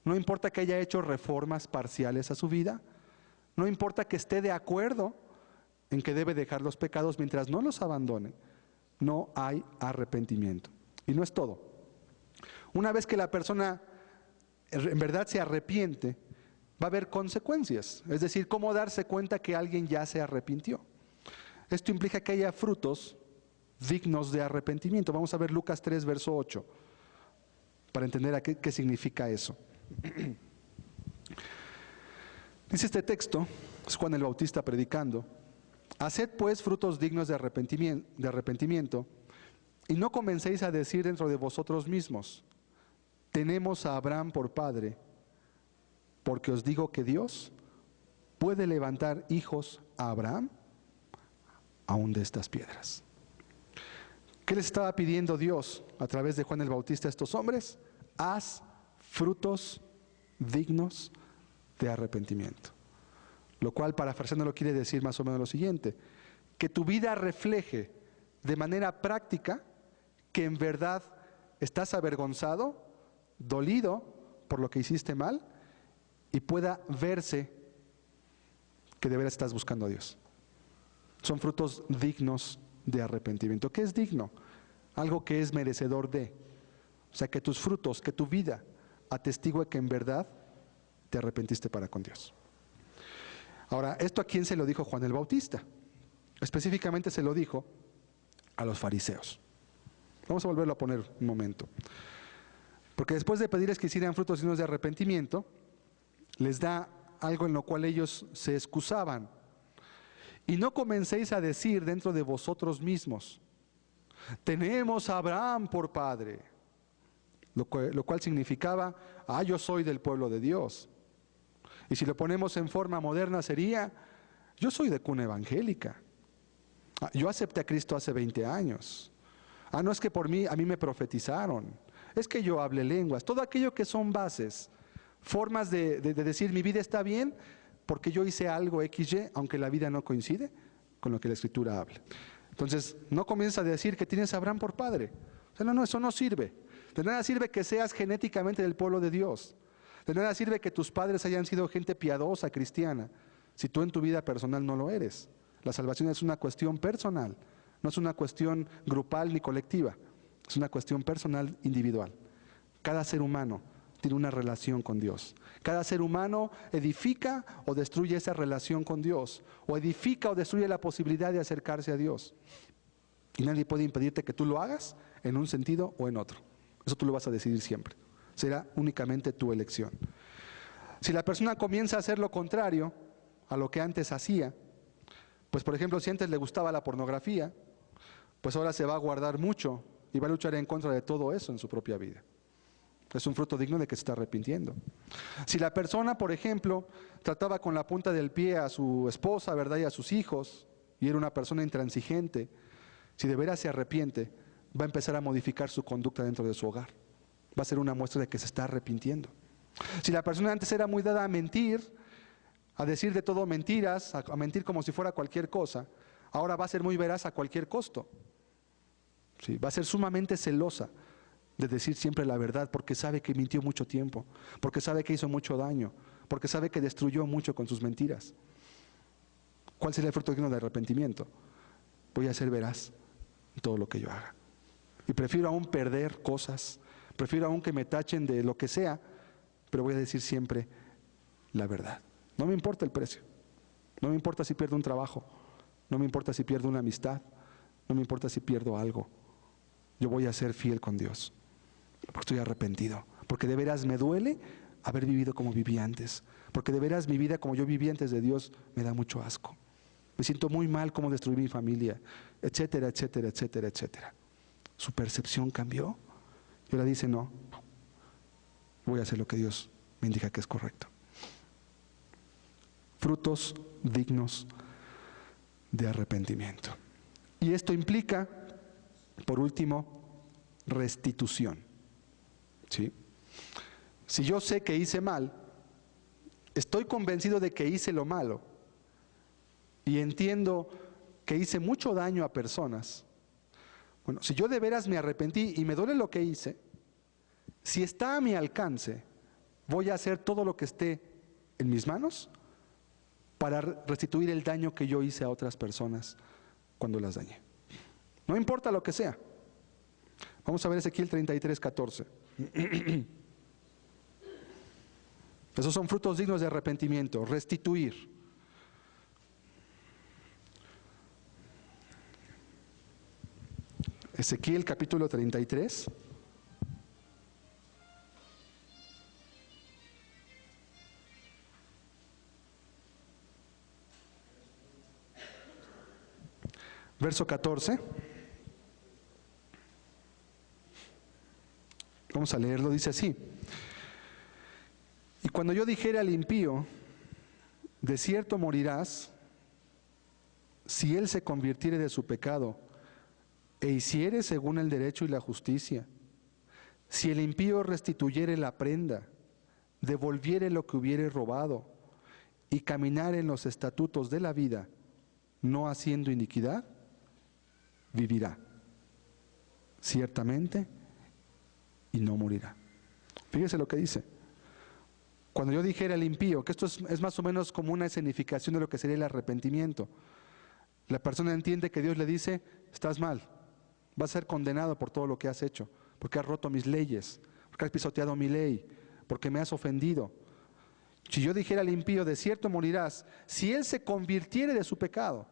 no importa que haya hecho reformas parciales a su vida, no importa que esté de acuerdo en que debe dejar los pecados mientras no los abandone, no hay arrepentimiento. Y no es todo. Una vez que la persona en verdad se arrepiente, va a haber consecuencias. Es decir, cómo darse cuenta que alguien ya se arrepintió. Esto implica que haya frutos dignos de arrepentimiento. Vamos a ver Lucas 3, verso 8, para entender qué significa eso. Dice este texto, es Juan el Bautista predicando: haced pues frutos dignos de arrepentimiento, y no comencéis a decir dentro de vosotros mismos: tenemos a Abraham por padre, porque os digo que Dios puede levantar hijos a Abraham aún de estas piedras. ¿Qué les estaba pidiendo Dios a través de Juan el Bautista a estos hombres? Haz frutos dignos de arrepentimiento. Lo cual, parafraseándolo, quiere decir más o menos lo siguiente: que tu vida refleje de manera práctica que en verdad estás avergonzado, dolido por lo que hiciste mal, y pueda verse que de veras estás buscando a Dios. Son frutos dignos de arrepentimiento. ¿Qué es digno? Algo que es merecedor de. O sea, que tus frutos, que tu vida atestigue que en verdad te arrepentiste para con Dios. Ahora, ¿esto a quién se lo dijo Juan el Bautista? Específicamente se lo dijo a los fariseos. Vamos a volverlo a poner un momento. Porque después de pedirles que hicieran frutos dignos de arrepentimiento, les da algo en lo cual ellos se excusaban. Y no comencéis a decir dentro de vosotros mismos: tenemos a Abraham por padre. Lo cual significaba: yo soy del pueblo de Dios. Y si lo ponemos en forma moderna sería: yo soy de cuna evangélica. Yo acepté a Cristo hace 20 años. No es que por mí, a mí me profetizaron. Es que yo hablé lenguas. Todo aquello que son bases, formas de decir mi vida está bien porque yo hice algo XY, aunque la vida no coincide con lo que la Escritura habla. Entonces, no comiences a decir que tienes a Abraham por padre. O sea, no, eso no sirve. De nada sirve que seas genéticamente del pueblo de Dios. De nada sirve que tus padres hayan sido gente piadosa, cristiana, si tú en tu vida personal no lo eres. La salvación es una cuestión personal, no es una cuestión grupal ni colectiva. Es una cuestión personal, individual. Cada ser humano tiene una relación con Dios. Cada ser humano edifica o destruye esa relación con Dios, o edifica o destruye la posibilidad de acercarse a Dios. Y nadie puede impedirte que tú lo hagas en un sentido o en otro. Eso tú lo vas a decidir siempre. Será únicamente tu elección. Si la persona comienza a hacer lo contrario a lo que antes hacía, pues por ejemplo, si antes le gustaba la pornografía, pues ahora se va a guardar mucho y va a luchar en contra de todo eso en su propia vida. Es un fruto digno de que se está arrepintiendo. Si la persona, por ejemplo, trataba con la punta del pie a su esposa, ¿verdad?, y a sus hijos, y era una persona intransigente, si de veras se arrepiente, va a empezar a modificar su conducta dentro de su hogar. Va a ser una muestra de que se está arrepintiendo. Si la persona antes era muy dada a mentir, a decir de todo mentiras, a mentir como si fuera cualquier cosa, ahora va a ser muy veraz a cualquier costo. Sí, va a ser sumamente celosa de decir siempre la verdad, porque sabe que mintió mucho tiempo, porque sabe que hizo mucho daño, porque sabe que destruyó mucho con sus mentiras. ¿Cuál sería el fruto digno de arrepentimiento? Voy a ser veraz en todo lo que yo haga. Y prefiero aún perder cosas, prefiero aún que me tachen de lo que sea, pero voy a decir siempre la verdad. No me importa el precio, no me importa si pierdo un trabajo, no me importa si pierdo una amistad, no me importa si pierdo algo. Yo voy a ser fiel con Dios, porque estoy arrepentido, porque de veras me duele haber vivido como viví antes, porque de veras mi vida como yo viví antes de Dios me da mucho asco. Me siento muy mal cómo destruir mi familia, etcétera, etcétera, etcétera, etcétera. Su percepción cambió y ahora dice: no, voy a hacer lo que Dios me indica que es correcto. Frutos dignos de arrepentimiento. Y esto implica, por último, restitución. ¿Sí? Si yo sé que hice mal, estoy convencido de que hice lo malo y entiendo que hice mucho daño a personas. Bueno, si yo de veras me arrepentí y me duele lo que hice, si está a mi alcance, voy a hacer todo lo que esté en mis manos para restituir el daño que yo hice a otras personas cuando las dañé. No importa lo que sea. Vamos a ver Ezequiel 33:14. Esos son frutos dignos de arrepentimiento, restituir. Ezequiel capítulo 33. verso 14. Vamos a leerlo, dice así. Y cuando yo dijere al impío, de cierto morirás, si él se convirtiere de su pecado e hiciere según el derecho y la justicia, si el impío restituyere la prenda, devolviere lo que hubiere robado y caminare en los estatutos de la vida, no haciendo iniquidad, vivirá ciertamente y no morirá. Fíjese lo que dice. Cuando yo dijera al impío, que esto es más o menos como una escenificación de lo que sería el arrepentimiento. La persona entiende que Dios le dice, estás mal, vas a ser condenado por todo lo que has hecho, porque has roto mis leyes, porque has pisoteado mi ley, porque me has ofendido. Si yo dijera al impío, de cierto morirás, si él se convirtiere de su pecado.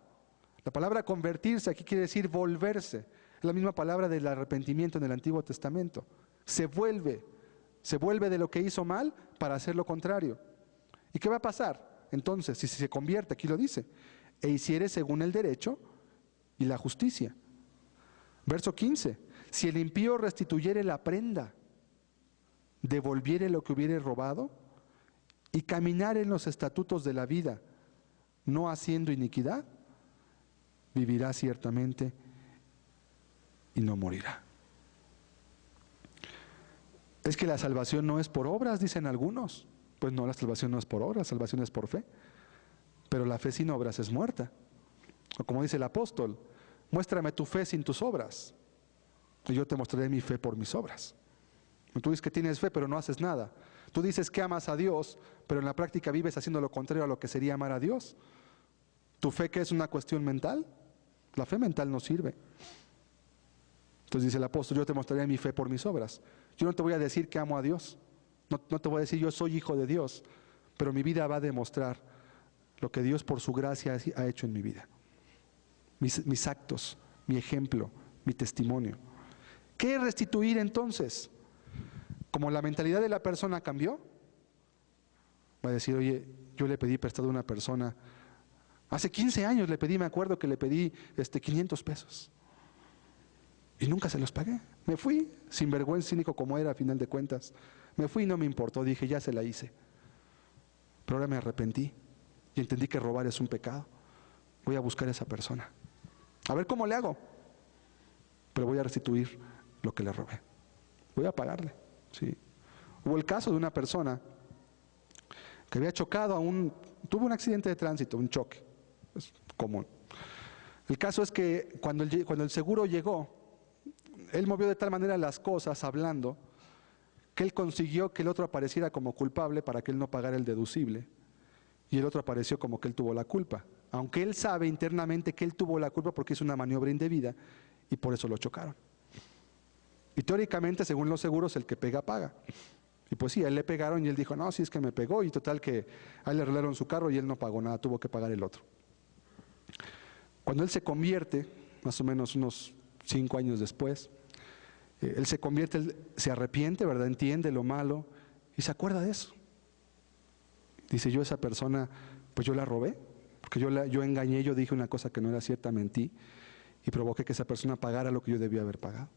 La palabra convertirse aquí quiere decir volverse. Es la misma palabra del arrepentimiento en el Antiguo Testamento. Se vuelve de lo que hizo mal para hacer lo contrario. ¿Y qué va a pasar? Entonces, si se convierte, aquí lo dice, e hiciere según el derecho y la justicia. Verso 15, si el impío restituyere la prenda, devolviere lo que hubiere robado y caminar en los estatutos de la vida, no haciendo iniquidad, vivirá ciertamente y no morirá. Es que la salvación no es por obras, dicen algunos. Pues no, la salvación no es por obras, la salvación es por fe. Pero la fe sin obras es muerta. O como dice el apóstol, muéstrame tu fe sin tus obras, y yo te mostraré mi fe por mis obras. Tú dices que tienes fe, pero no haces nada. Tú dices que amas a Dios, pero en la práctica vives haciendo lo contrario a lo que sería amar a Dios. ¿Tu fe qué es una cuestión mental? La fe mental no sirve. Entonces dice el apóstol, yo te mostraré mi fe por mis obras. Yo no te voy a decir que amo a Dios. No te voy a decir yo soy hijo de Dios, pero mi vida va a demostrar lo que Dios por su gracia ha hecho en mi vida. Mis actos, mi ejemplo, mi testimonio. ¿Qué restituir entonces? Como la mentalidad de la persona cambió, va a decir, oye, yo le pedí prestado a una persona, hace 15 años le pedí, me acuerdo que le pedí 500 pesos. Y nunca se los pagué. Me fui, sin vergüenza, cínico como era a final de cuentas. Me fui y no me importó, dije, ya se la hice. Pero ahora me arrepentí y entendí que robar es un pecado. Voy a buscar a esa persona. A ver cómo le hago. Pero voy a restituir lo que le robé. Voy a pagarle. ¿Sí? Hubo el caso de una persona que había chocado tuvo un accidente de tránsito, un choque. Es común. El caso es que cuando el seguro llegó, él movió de tal manera las cosas, hablando, que él consiguió que el otro apareciera como culpable para que él no pagara el deducible. Y el otro apareció como que él tuvo la culpa. Aunque él sabe internamente que él tuvo la culpa porque hizo una maniobra indebida y por eso lo chocaron. Y teóricamente, según los seguros, el que pega, paga. Y pues sí, a él le pegaron y él dijo, no, sí es que me pegó. Y total que a él le arreglaron su carro y él no pagó nada, tuvo que pagar el otro. Cuando él se convierte, más o menos unos 5 años después, él se convierte, él se arrepiente, ¿verdad? Entiende lo malo y se acuerda de eso. Dice, yo esa persona, pues yo la robé, porque yo engañé, yo dije una cosa que no era cierta, mentí y provoqué que esa persona pagara lo que yo debía haber pagado.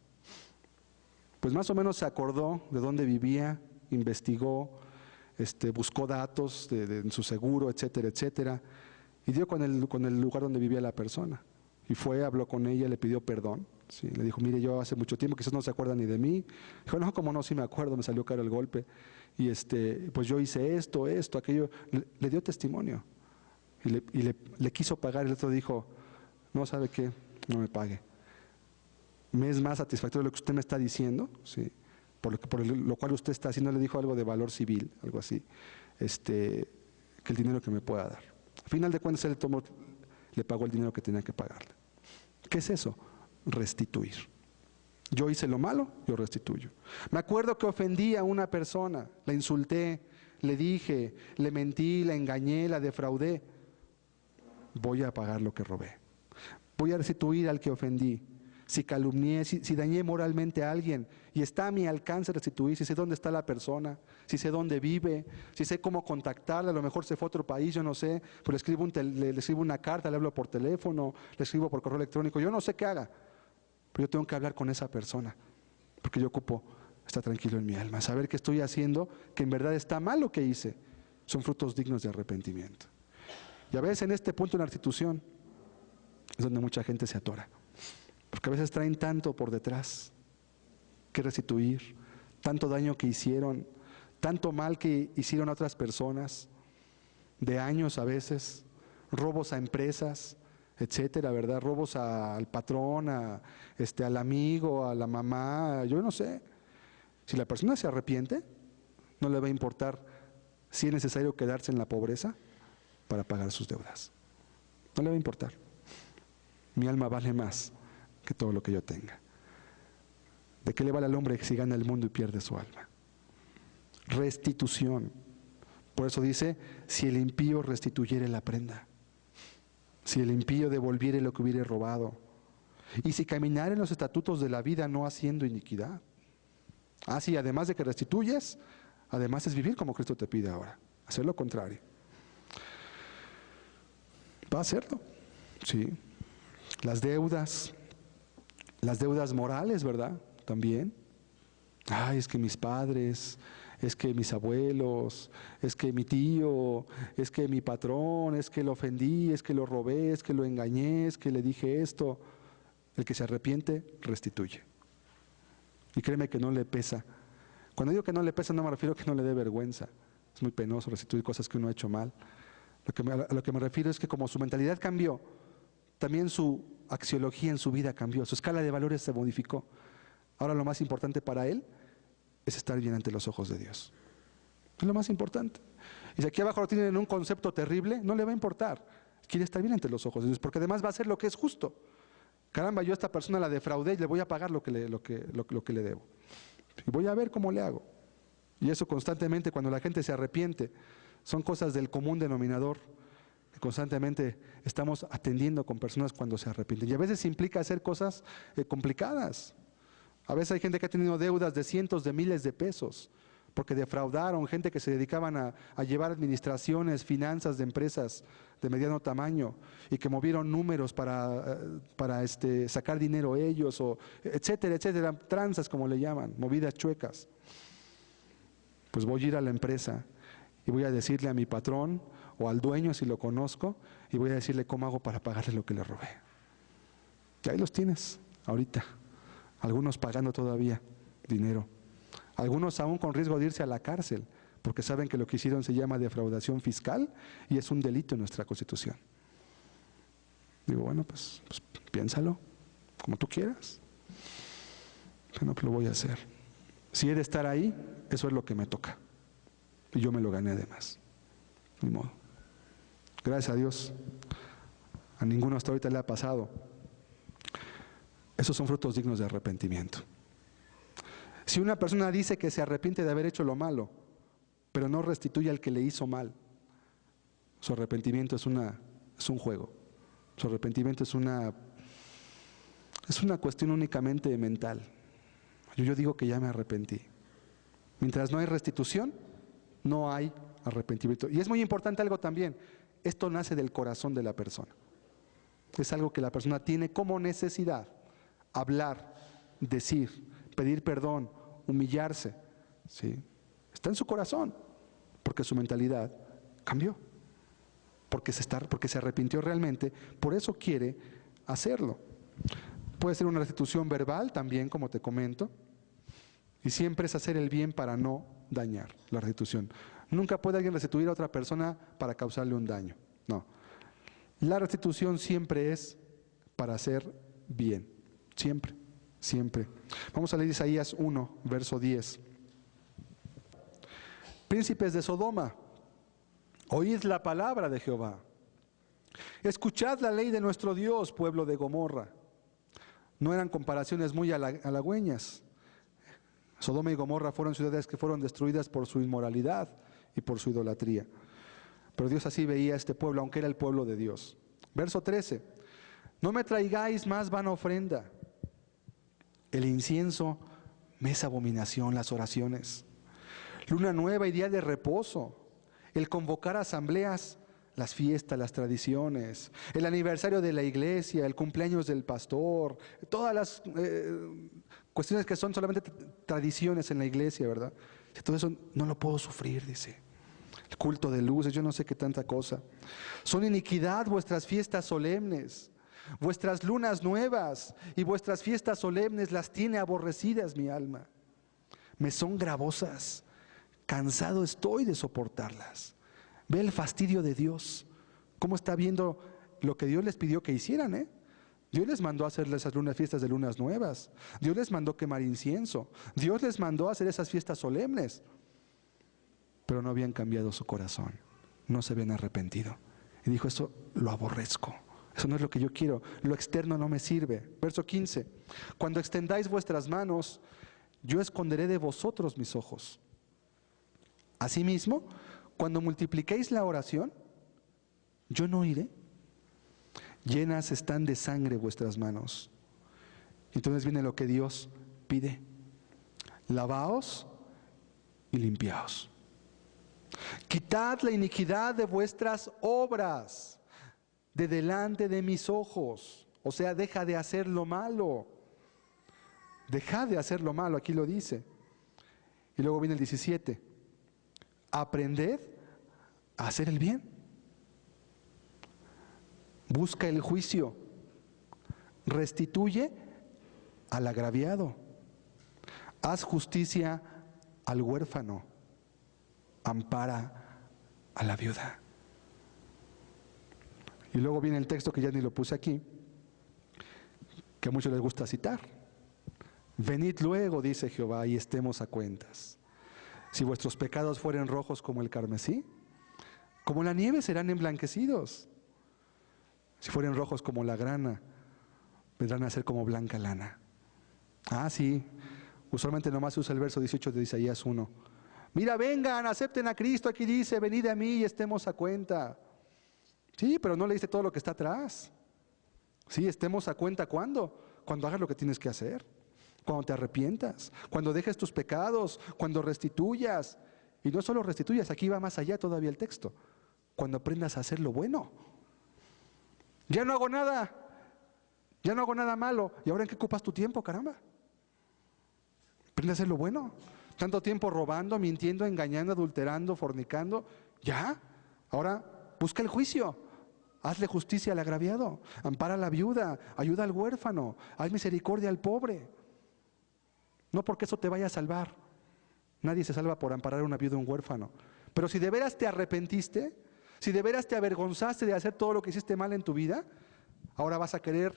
Pues más o menos se acordó de dónde vivía, investigó, buscó datos en su seguro, etcétera, etcétera, y dio con el lugar donde vivía la persona. Y fue, habló con ella, le pidió perdón. Sí, le dijo, mire, yo hace mucho tiempo, quizás no se acuerda ni de mí. Dijo, no, como no, sí me acuerdo, me salió caro el golpe. Y pues yo hice esto, aquello. Le dio testimonio. Y le quiso pagar. El otro dijo, no, ¿sabe qué? No me pague. Me es más satisfactorio lo que usted me está diciendo, ¿sí? por lo cual usted está haciendo, le dijo algo de valor civil, algo así, que el dinero que me pueda dar. Al final de cuentas, él le pagó el dinero que tenía que pagarle. ¿Qué es eso? Restituir. Yo hice lo malo, yo restituyo. Me acuerdo que ofendí a una persona, la insulté, le dije, le mentí, la engañé, la defraudé. Voy a pagar lo que robé. Voy a restituir al que ofendí. si calumnié, si dañé moralmente a alguien y está a mi alcance restituir, si sé dónde está la persona, si sé dónde vive, si sé cómo contactarla, a lo mejor se fue a otro país, yo no sé, pues le escribo una carta, le hablo por teléfono, le escribo por correo electrónico, yo no sé qué haga, pero yo tengo que hablar con esa persona, porque yo ocupo estar tranquilo en mi alma, saber que estoy haciendo, que en verdad está mal lo que hice, son frutos dignos de arrepentimiento. Y a veces en este punto en la restitución es donde mucha gente se atora, porque a veces traen tanto por detrás que restituir, tanto daño que hicieron, tanto mal que hicieron a otras personas, de años a veces, robos a empresas, etcétera, ¿verdad? Robos al patrón, al amigo, a la mamá, yo no sé. Si la persona se arrepiente, no le va a importar si es necesario quedarse en la pobreza para pagar sus deudas. No le va a importar. Mi alma vale más que todo lo que yo tenga. ¿De qué le vale al hombre si gana el mundo y pierde su alma? Restitución. Por eso dice, si el impío restituyere la prenda, si el impío devolviere lo que hubiere robado, y si caminare en los estatutos de la vida no haciendo iniquidad. Sí, además de que restituyes, además es vivir como Cristo te pide ahora, hacer lo contrario. Va a hacerlo, sí. Las deudas morales, ¿verdad? También. Es que mis padres, es que mis abuelos, es que mi tío, es que mi patrón, es que lo ofendí, es que lo robé, es que lo engañé, es que le dije esto. El que se arrepiente, restituye. Y créeme que no le pesa. Cuando digo que no le pesa, no me refiero a que no le dé vergüenza. Es muy penoso restituir cosas que uno ha hecho mal. A lo que me refiero es que como su mentalidad cambió, también su axiología en su vida cambió, su escala de valores se modificó. Ahora lo más importante para él es estar bien ante los ojos de Dios. Es lo más importante. Y si aquí abajo lo tienen un concepto terrible, no le va a importar. Quiere estar bien ante los ojos de Dios, porque además va a hacer lo que es justo. Caramba, yo a esta persona la defraudé y le voy a pagar lo que le debo. Y voy a ver cómo le hago. Y eso constantemente, cuando la gente se arrepiente, son cosas del común denominador que constantemente estamos atendiendo con personas cuando se arrepienten. Y a veces implica hacer cosas complicadas. A veces hay gente que ha tenido deudas de cientos de miles de pesos porque defraudaron, gente que se dedicaban a llevar administraciones, finanzas de empresas de mediano tamaño y que movieron números para sacar dinero ellos, etcétera, etcétera, tranzas como le llaman, movidas chuecas. Pues voy a ir a la empresa y voy a decirle a mi patrón o al dueño si lo conozco y voy a decirle cómo hago para pagarle lo que le robé. Y ahí los tienes, ahorita. Algunos pagando todavía dinero. Algunos aún con riesgo de irse a la cárcel, porque saben que lo que hicieron se llama defraudación fiscal y es un delito en nuestra Constitución. Digo, bueno, pues piénsalo, como tú quieras. Pero no lo voy a hacer. Si he de estar ahí, eso es lo que me toca. Y yo me lo gané además. Ni modo. Gracias a Dios, a ninguno hasta ahorita le ha pasado. Esos son frutos dignos de arrepentimiento. Si una persona dice que se arrepiente de haber hecho lo malo, pero no restituye al que le hizo mal, su arrepentimiento es un juego. Su arrepentimiento es una cuestión únicamente mental. Yo digo que ya me arrepentí. Mientras no hay restitución, no hay arrepentimiento. Y es muy importante algo también, esto nace del corazón de la persona. Es algo que la persona tiene como necesidad. Hablar, decir, pedir perdón, humillarse, ¿sí? Está en su corazón, porque su mentalidad cambió, porque se arrepintió realmente, por eso quiere hacerlo. Puede ser una restitución verbal también, como te comento, y siempre es hacer el bien para no dañar la restitución. Nunca puede alguien restituir a otra persona para causarle un daño, no. La restitución siempre es para hacer bien, siempre, siempre. Vamos a leer Isaías 1, verso 10. Príncipes de Sodoma, oíd la palabra de Jehová. Escuchad la ley de nuestro Dios, pueblo de Gomorra. No eran comparaciones muy halagüeñas. Sodoma y Gomorra fueron ciudades que fueron destruidas por su inmoralidad y por su idolatría. Pero Dios así veía a este pueblo, aunque era el pueblo de Dios. Verso 13. No me traigáis más vana ofrenda, El incienso me es abominación, las oraciones. Luna nueva y día de reposo. El convocar asambleas, las fiestas, las tradiciones, el aniversario de la iglesia, el cumpleaños del pastor, todas las cuestiones que son solamente tradiciones en la iglesia, ¿verdad? Todo eso no lo puedo sufrir, dice. El culto de luces, yo no sé qué tanta cosa. Son iniquidad vuestras fiestas solemnes, vuestras lunas nuevas y vuestras fiestas solemnes las tiene aborrecidas mi alma. Me son gravosas, cansado estoy de soportarlas. Ve el fastidio de Dios, cómo está viendo lo que Dios les pidió que hicieran, ¿eh? Dios les mandó a hacer esas fiestas de lunas nuevas. Dios les mandó quemar incienso. Dios les mandó a hacer esas fiestas solemnes. Pero no habían cambiado su corazón. No se habían arrepentido. Y dijo, eso lo aborrezco. Eso no es lo que yo quiero. Lo externo no me sirve. Verso 15. Cuando extendáis vuestras manos, yo esconderé de vosotros mis ojos. Asimismo, cuando multipliquéis la oración, yo no iré. Llenas están de sangre vuestras manos. Entonces viene lo que Dios pide. Lavaos y limpiaos. Quitad la iniquidad de vuestras obras de delante de mis ojos. O sea, deja de hacer lo malo. Deja de hacer lo malo, aquí lo dice. Y luego viene el 17. Aprended a hacer el bien. Busca el juicio. Restituye al agraviado. Haz justicia al huérfano. Ampara a la viuda. Y luego viene el texto que ya ni lo puse aquí, que a muchos les gusta citar. Venid luego, dice Jehová, y estemos a cuentas. Si vuestros pecados fueren rojos como el carmesí, como la nieve serán emblanquecidos. Si fueren rojos como la grana, vendrán a ser como blanca lana. Ah, sí, usualmente nomás se usa el verso 18 de Isaías 1. Mira, vengan, acepten a Cristo, aquí dice, venid a mí y estemos a cuenta. Sí, pero no leíste todo lo que está atrás. Sí, estemos a cuenta, ¿cuándo? Cuando hagas lo que tienes que hacer, cuando te arrepientas, cuando dejes tus pecados, cuando restituyas. Y no solo restituyas, aquí va más allá todavía el texto. Cuando aprendas a hacer lo bueno. Ya no hago nada malo. ¿Y ahora en qué ocupas tu tiempo, caramba? Aprende a hacer lo bueno. Tanto tiempo robando, mintiendo, engañando, adulterando, fornicando. Ya, ahora busca el juicio. Hazle justicia al agraviado. Ampara a la viuda. Ayuda al huérfano. Haz misericordia al pobre. No porque eso te vaya a salvar. Nadie se salva por amparar a una viuda o un huérfano. Pero si de veras te arrepentiste, si de veras te avergonzaste de hacer todo lo que hiciste mal en tu vida, ahora vas a querer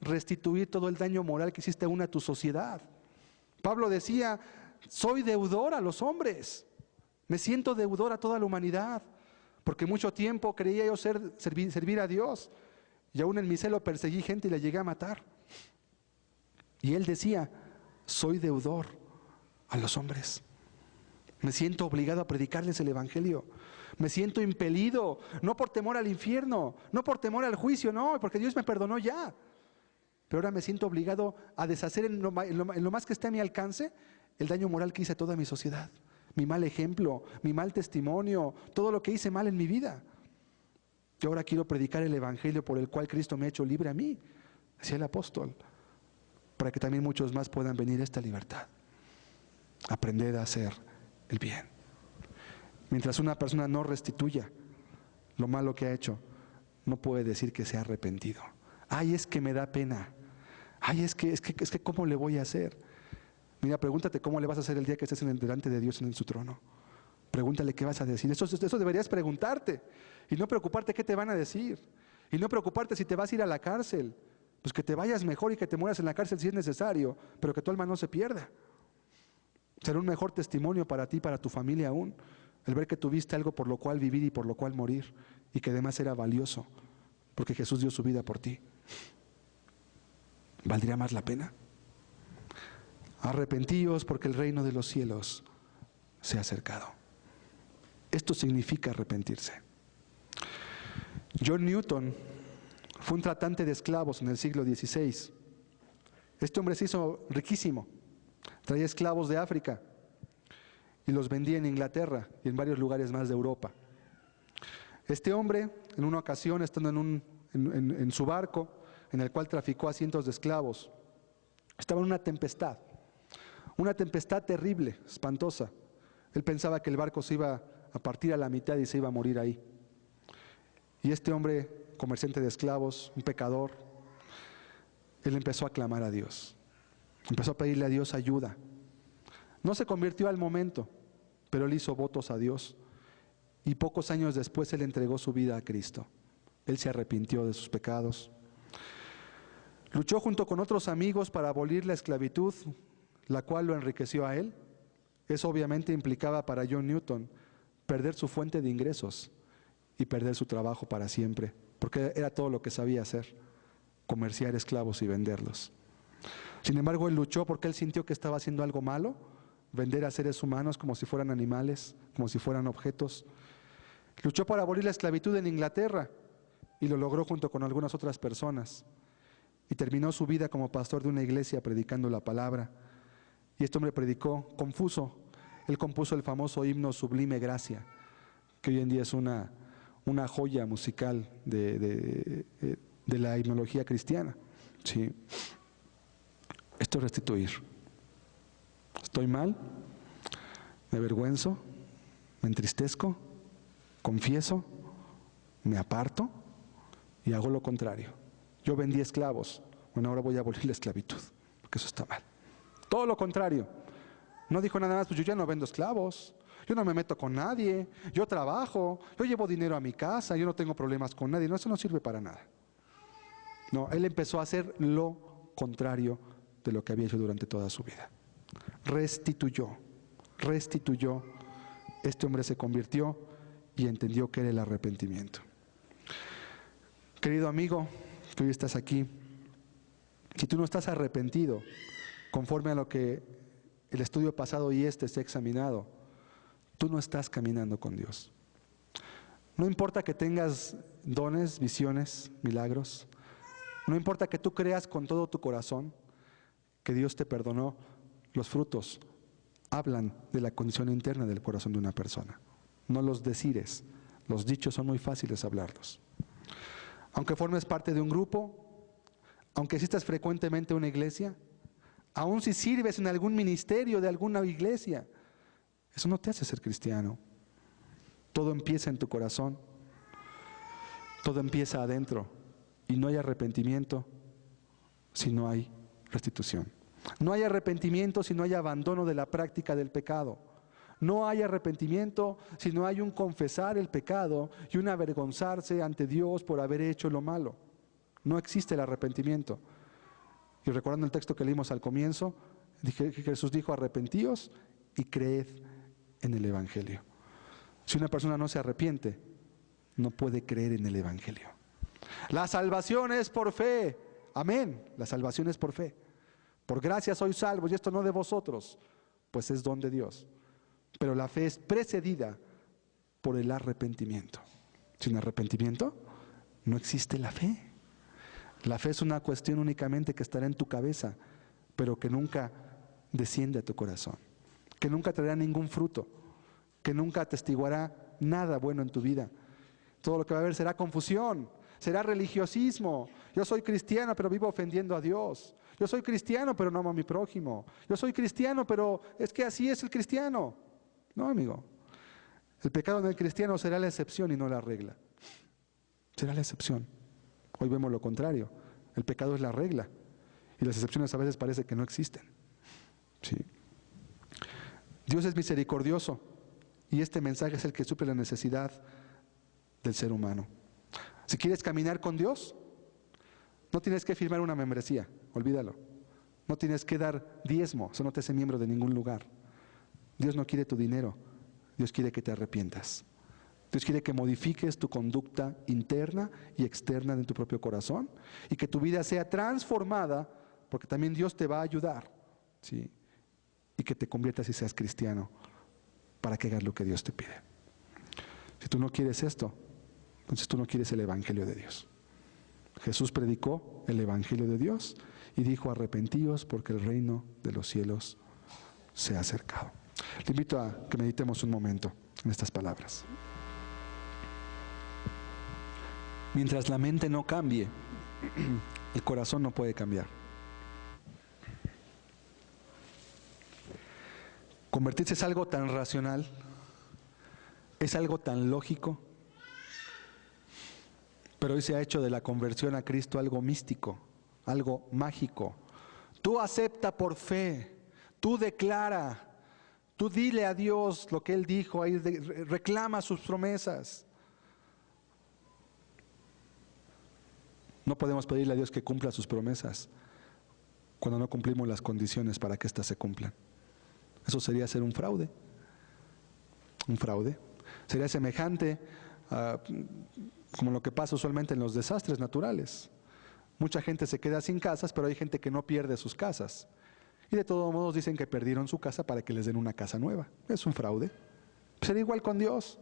restituir todo el daño moral que hiciste aún a tu sociedad. Pablo decía, soy deudor a los hombres. Me siento deudor a toda la humanidad. Porque mucho tiempo creía yo servir a Dios. Y aún en mi celo perseguí gente y la llegué a matar. Y él decía, soy deudor a los hombres. Me siento obligado a predicarles el evangelio. Me siento impelido, no por temor al infierno, no por temor al juicio, no, porque Dios me perdonó ya. Pero ahora me siento obligado a deshacer en lo más que esté a mi alcance el daño moral que hice a toda mi sociedad. Mi mal ejemplo, mi mal testimonio, todo lo que hice mal en mi vida. Yo ahora quiero predicar el evangelio por el cual Cristo me ha hecho libre a mí, decía el apóstol, para que también muchos más puedan venir a esta libertad. Aprender a hacer el bien. Mientras una persona no restituya lo malo que ha hecho, no puede decir que se ha arrepentido. Ay, es que me da pena. Ay, es que ¿cómo le voy a hacer? Mira, pregúntate cómo le vas a hacer el día que estés delante de Dios en su trono. Pregúntale qué vas a decir. Eso deberías preguntarte. Y no preocuparte qué te van a decir. Y no preocuparte si te vas a ir a la cárcel. Pues que te vayas mejor y que te mueras en la cárcel si es necesario, pero que tu alma no se pierda. Será un mejor testimonio para ti, para tu familia aún, el ver que tuviste algo por lo cual vivir y por lo cual morir, y que además era valioso, porque Jesús dio su vida por ti. ¿Valdría más la pena? Arrepentíos porque el reino de los cielos se ha acercado. Esto significa arrepentirse. John Newton fue un tratante de esclavos en el siglo XVI. Este hombre se hizo riquísimo, traía esclavos de África y los vendía en Inglaterra y en varios lugares más de Europa. Este hombre, en una ocasión, estando en su barco, en el cual traficó a cientos de esclavos, estaba en una tempestad terrible, espantosa. Él pensaba que el barco se iba a partir a la mitad y se iba a morir ahí. Y este hombre, comerciante de esclavos, un pecador, él empezó a clamar a Dios. Empezó a pedirle a Dios ayuda. No se convirtió al momento, pero él hizo votos a Dios. Y pocos años después él entregó su vida a Cristo. Él se arrepintió de sus pecados. Luchó junto con otros amigos para abolir la esclavitud, la cual lo enriqueció a él. Eso obviamente implicaba para John Newton perder su fuente de ingresos y perder su trabajo para siempre, porque era todo lo que sabía hacer, comerciar esclavos y venderlos. Sin embargo, él luchó porque él sintió que estaba haciendo algo malo, vender a seres humanos como si fueran animales, como si fueran objetos. Luchó para abolir la esclavitud en Inglaterra y lo logró junto con algunas otras personas. Y terminó su vida como pastor de una iglesia predicando la palabra. Y este hombre predicó confuso. Él compuso el famoso himno Sublime Gracia, que hoy en día es una joya musical de la himnología cristiana. ¿Sí? Esto es restituir. Estoy mal, me avergüenzo, me entristezco, confieso, me aparto y hago lo contrario. Yo vendí esclavos, bueno, ahora voy a abolir la esclavitud, porque eso está mal. Todo lo contrario. No dijo nada más, pues yo ya no vendo esclavos, yo no me meto con nadie, yo trabajo, yo llevo dinero a mi casa, yo no tengo problemas con nadie. No, eso no sirve para nada. No, él empezó a hacer lo contrario de lo que había hecho durante toda su vida. Restituyó. Este hombre se convirtió y entendió que era el arrepentimiento. Querido amigo, que hoy estás aquí, si tú no estás arrepentido, conforme a lo que el estudio pasado y se ha examinado, tú no estás caminando con Dios. No importa que tengas dones, visiones, milagros, no importa que tú creas con todo tu corazón que Dios te perdonó, los frutos hablan de la condición interna del corazón de una persona, no los decires. Los dichos son muy fáciles hablarlos. Aunque formes parte de un grupo, aunque asistas frecuentemente a una iglesia, aun si sirves en algún ministerio de alguna iglesia, eso no te hace ser cristiano. Todo empieza en tu corazón, todo empieza adentro, y no hay arrepentimiento si no hay restitución. No hay arrepentimiento si no hay abandono de la práctica del pecado. No hay arrepentimiento si no hay un confesar el pecado y un avergonzarse ante Dios por haber hecho lo malo. No existe el arrepentimiento. Y recordando el texto que leímos al comienzo, Jesús dijo: arrepentíos y creed en el Evangelio. Si una persona no se arrepiente, no puede creer en el Evangelio. La salvación es por fe. Amén. La salvación es por fe. Por gracia sois salvos, y esto no de vosotros, pues es don de Dios. Pero la fe es precedida por el arrepentimiento. Sin arrepentimiento no existe la fe. La fe es una cuestión únicamente que estará en tu cabeza, pero que nunca desciende a tu corazón, que nunca traerá ningún fruto, que nunca atestiguará nada bueno en tu vida. Todo lo que va a haber será confusión, será religiosismo. Yo soy cristiano, pero vivo ofendiendo a Dios. Yo soy cristiano, pero no amo a mi prójimo. Yo soy cristiano, pero es que así es el cristiano. No, amigo. El pecado en el cristiano será la excepción y no la regla. Será la excepción. Hoy vemos lo contrario. El pecado es la regla. Y las excepciones a veces parece que no existen. Sí. Dios es misericordioso. Y este mensaje es el que suple la necesidad del ser humano. Si quieres caminar con Dios, no tienes que firmar una membresía, olvídalo. No tienes que dar diezmo, eso no te hace miembro de ningún lugar. Dios no quiere tu dinero, Dios quiere que te arrepientas. Dios quiere que modifiques tu conducta interna y externa en tu propio corazón y que tu vida sea transformada, porque también Dios te va a ayudar, ¿sí? Y que te conviertas y seas cristiano para que hagas lo que Dios te pide. Si tú no quieres esto, entonces tú no quieres el Evangelio de Dios. Jesús predicó el Evangelio de Dios y dijo: arrepentíos porque el reino de los cielos se ha acercado. Le invito a que meditemos un momento en estas palabras. Mientras la mente no cambie, el corazón no puede cambiar. Convertirse es algo tan racional, es algo tan lógico, pero hoy se ha hecho de la conversión a Cristo algo místico, algo mágico. Tú acepta por fe, tú declara, tú dile a Dios lo que Él dijo, ahí reclama sus promesas. No podemos pedirle a Dios que cumpla sus promesas cuando no cumplimos las condiciones para que éstas se cumplan. Eso sería ser un fraude. Un fraude. Sería semejante a como lo que pasa usualmente en los desastres naturales. Mucha gente se queda sin casas, pero hay gente que no pierde sus casas. Y de todos modos dicen que perdieron su casa para que les den una casa nueva. Es un fraude. Sería igual con Dios.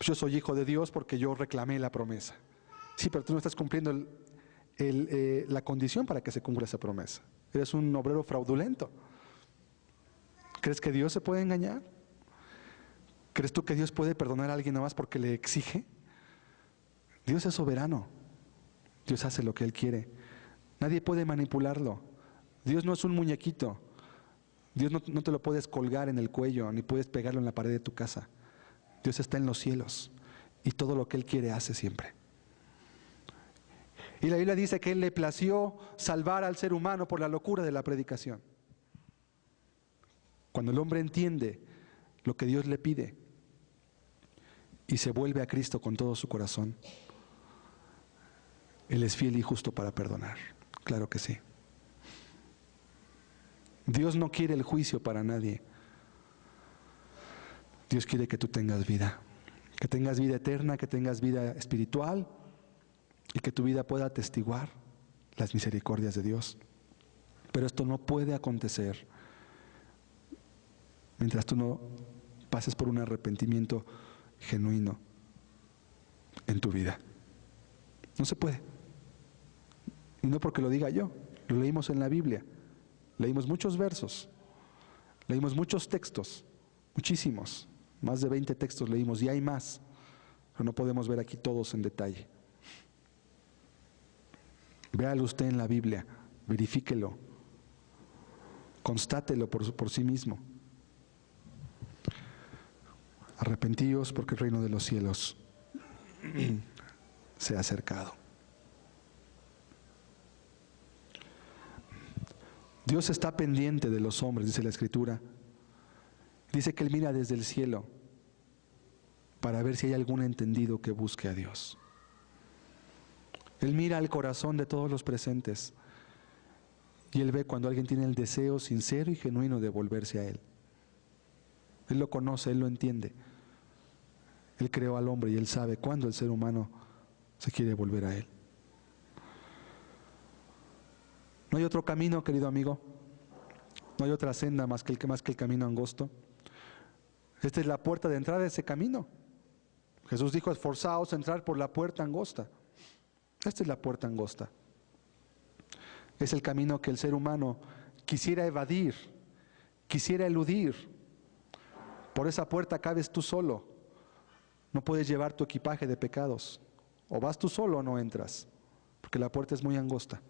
Yo soy hijo de Dios porque yo reclamé la promesa. Sí, pero tú no estás cumpliendo la condición para que se cumpla esa promesa. Eres un obrero fraudulento. ¿Crees que Dios se puede engañar? ¿Crees tú que Dios puede perdonar a alguien nada más porque le exige? Dios es soberano. Dios hace lo que Él quiere. Nadie puede manipularlo. Dios no es un muñequito. Dios no te lo puedes colgar en el cuello, ni puedes pegarlo en la pared de tu casa. Dios está en los cielos y todo lo que Él quiere hace siempre. Y la Biblia dice que Él le plació salvar al ser humano por la locura de la predicación. Cuando el hombre entiende lo que Dios le pide y se vuelve a Cristo con todo su corazón, Él es fiel y justo para perdonar. Claro que sí. Dios no quiere el juicio para nadie. Dios quiere que tú tengas vida eterna, que tengas vida espiritual y que tu vida pueda atestiguar las misericordias de Dios. Pero esto no puede acontecer mientras tú no pases por un arrepentimiento genuino en tu vida. No se puede. Y no porque lo diga yo, lo leímos en la Biblia. Leímos muchos versos, leímos muchos textos, muchísimos, más de 20 textos leímos y hay más, pero no podemos ver aquí todos en detalle. Véalo usted en la Biblia, verifíquelo, constátelo por sí mismo. Arrepentíos porque el reino de los cielos se ha acercado. Dios está pendiente de los hombres, dice la Escritura. Dice que Él mira desde el cielo para ver si hay algún entendido que busque a Dios. Él mira al corazón de todos los presentes y Él ve cuando alguien tiene el deseo sincero y genuino de volverse a Él. Él lo conoce, Él lo entiende. Él creó al hombre y Él sabe cuándo el ser humano se quiere volver a Él. No hay otro camino, querido amigo. No hay otra senda más que el camino angosto. Esta es la puerta de entrada de ese camino. Jesús dijo: esforzaos a entrar por la puerta angosta. Esta es la puerta angosta. Es el camino que el ser humano quisiera evadir, quisiera eludir. Por esa puerta cabes tú solo. No puedes llevar tu equipaje de pecados. O vas tú solo o no entras, porque la puerta es muy angosta.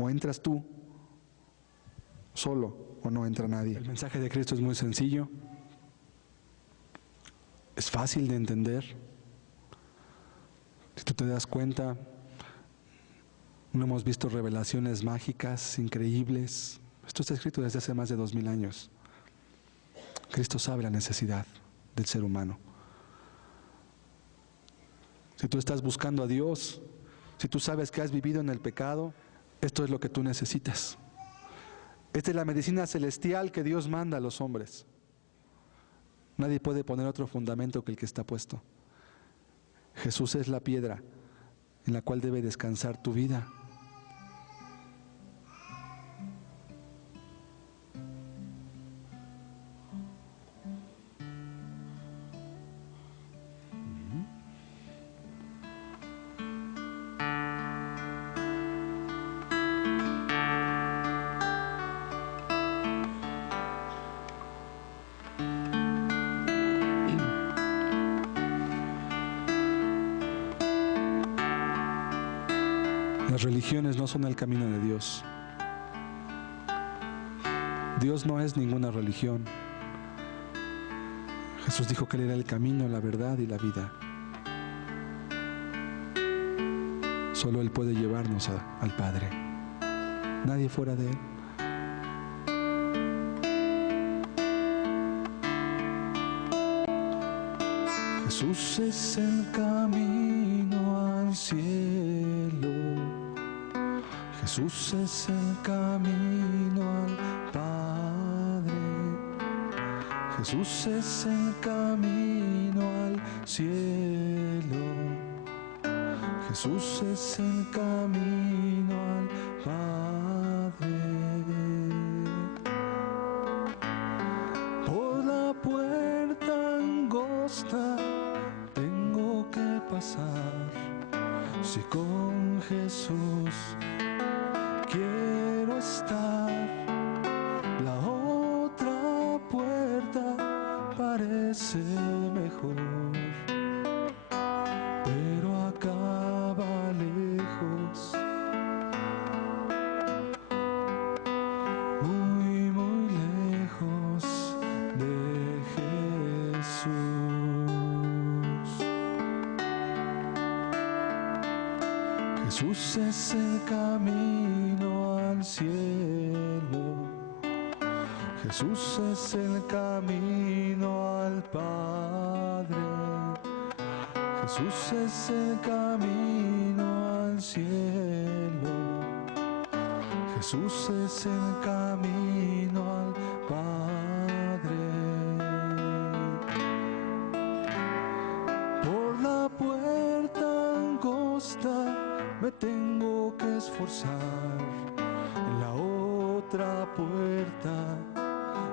O entras tú solo o no entra nadie. El mensaje de Cristo es muy sencillo. Es fácil de entender. Si tú te das cuenta, no hemos visto revelaciones mágicas, increíbles. Esto está escrito desde hace más de 2000 años. Cristo sabe la necesidad del ser humano. Si tú estás buscando a Dios, si tú sabes que has vivido en el pecado, esto es lo que tú necesitas. Esta es la medicina celestial que Dios manda a los hombres. Nadie puede poner otro fundamento que el que está puesto. Jesús es la piedra en la cual debe descansar tu vida. Las religiones no son el camino de Dios. Dios no es ninguna religión. Jesús dijo que Él era el camino, la verdad y la vida. Solo Él puede llevarnos al Padre. Nadie fuera de Él. Jesús es el camino al cielo. Jesús es el camino al Padre. Jesús es el camino al cielo. Jesús es el camino al Padre. Por la puerta angosta tengo que pasar. Si con Jesús quiero estar, la otra puerta parece mejor, pero acaba lejos, muy, muy lejos de Jesús. Jesús es el camino al cielo. Jesús es el camino al Padre. Jesús es el camino al cielo. Jesús es el camino al Padre. Por la puerta angosta me tengo que esforzar. En la otra puerta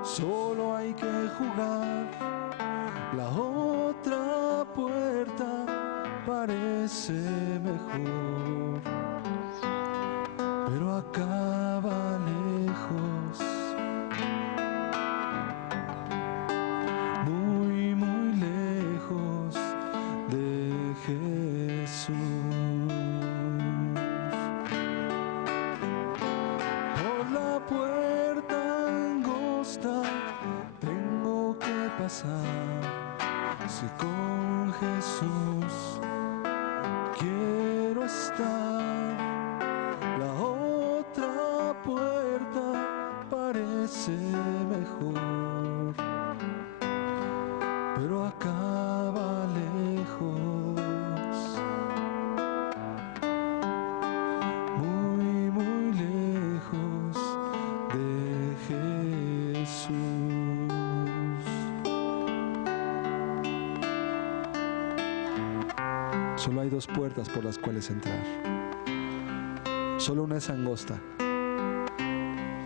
solo hay que jugar. La otra puerta parece mejor, pero acaba lejos, muy, muy lejos de Jesús. Por la puerta angosta tengo que pasar. Si con Jesús quiero estar, la otra puerta parece mejor, pero acaba lejos, muy, muy lejos de Jesús. Solo hay dos puertas por las cuales entrar. Solo una es angosta.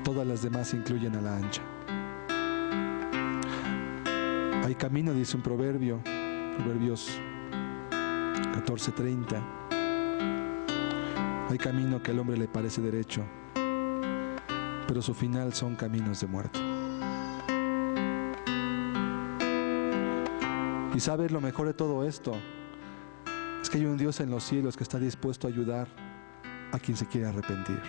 Todas las demás incluyen a la ancha. Hay camino, dice un proverbio, Proverbios 14:30. Hay camino que al hombre le parece derecho, pero su final son caminos de muerte. Y sabes, lo mejor de todo esto es que hay un Dios en los cielos que está dispuesto a ayudar a quien se quiere arrepentir.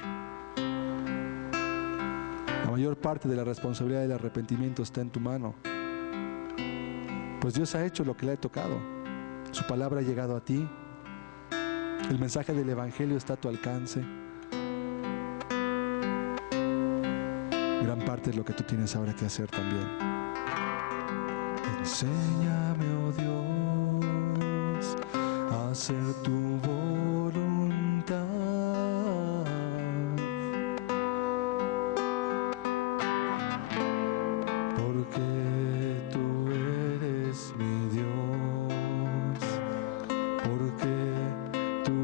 La mayor parte de la responsabilidad del arrepentimiento está en tu mano, pues Dios ha hecho lo que le ha tocado. Su palabra ha llegado a ti. El mensaje del Evangelio está a tu alcance. Gran parte es lo que tú tienes ahora que hacer también. Enséñame, oh Dios, a hacer tu voluntad, porque tú eres mi Dios, porque tú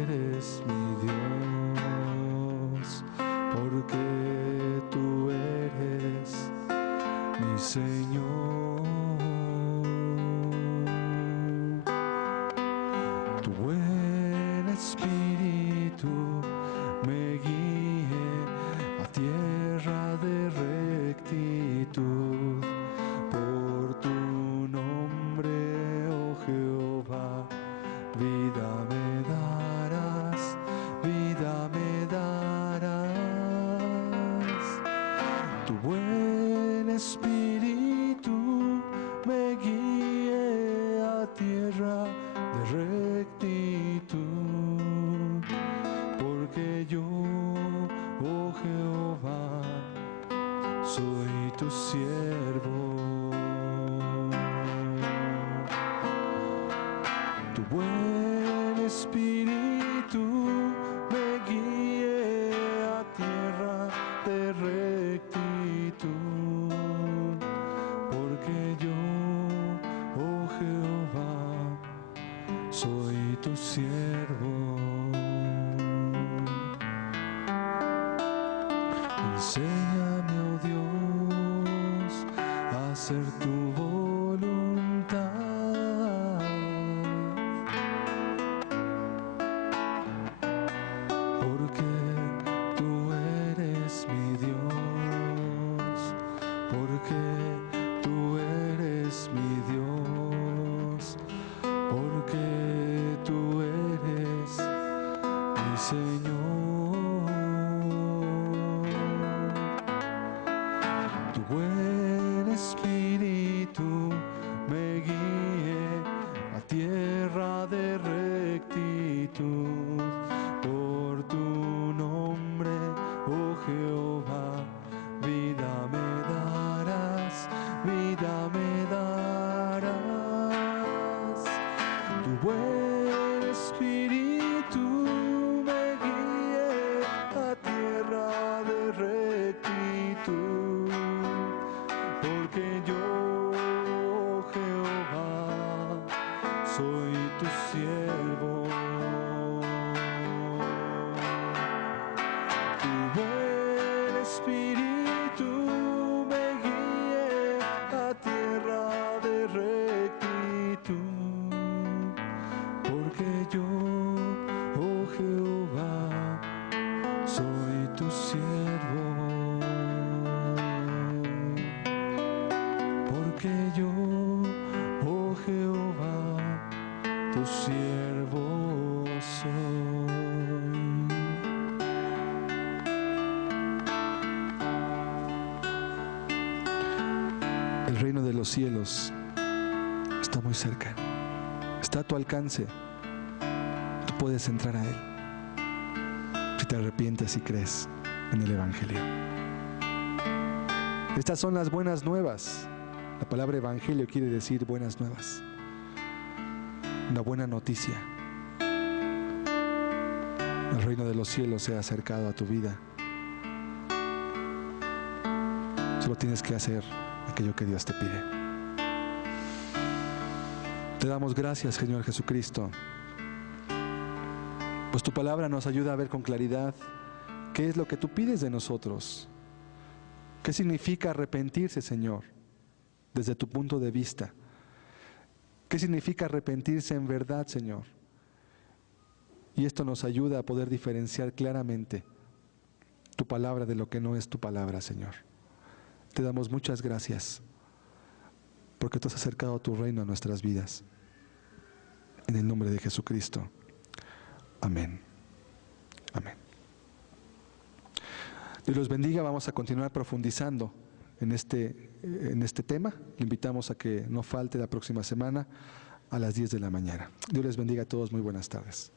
eres mi Dios, porque tú eres mi Señor. Tu buen espíritu me guíe a tierra de rectitud, por tu nombre, oh Jehová, vida me darás, vida soy tu siervo. Tu buen espíritu me guíe a tierra de rectitud, porque yo, oh Jehová, soy tu siervo. Enséñame, oh Dios, a hacer tu voluntad, porque tú eres mi Dios, porque tú eres mi Dios, porque tú eres mi Señor. Tu buen espíritu me guíe a tierra de rectitud, por tu nombre, oh Jehová, vida me darás, vida me darás. Tu buen espíritu me guíe a tierra de rectitud, porque yo, Jehová, soy tu siervo. Tu buen espíritu me guíe a tierra de rectitud, porque yo, oh Jehová, soy tu siervo. Porque yo, oh Jehová, tu siervo soy. El reino de los cielos está muy cerca, está a tu alcance. Tú puedes entrar a él si te arrepientes y crees en el Evangelio. Estas son las buenas nuevas. La palabra evangelio quiere decir buenas nuevas, una buena noticia. El reino de los cielos se ha acercado a tu vida. Solo tienes que hacer aquello que Dios te pide. Te damos gracias, Señor Jesucristo, pues tu palabra nos ayuda a ver con claridad qué es lo que tú pides de nosotros. ¿Qué significa arrepentirse, Señor, desde tu punto de vista? ¿Qué significa arrepentirse en verdad, Señor? Y esto nos ayuda a poder diferenciar claramente tu palabra de lo que no es tu palabra, Señor. Te damos muchas gracias porque tú has acercado tu reino a nuestras vidas. En el nombre de Jesucristo. Amén. Amén. Dios los bendiga. Vamos a continuar profundizando en este tema. Le invitamos a que no falte la próxima semana a las 10 de la mañana. Dios les bendiga a todos. Muy buenas tardes.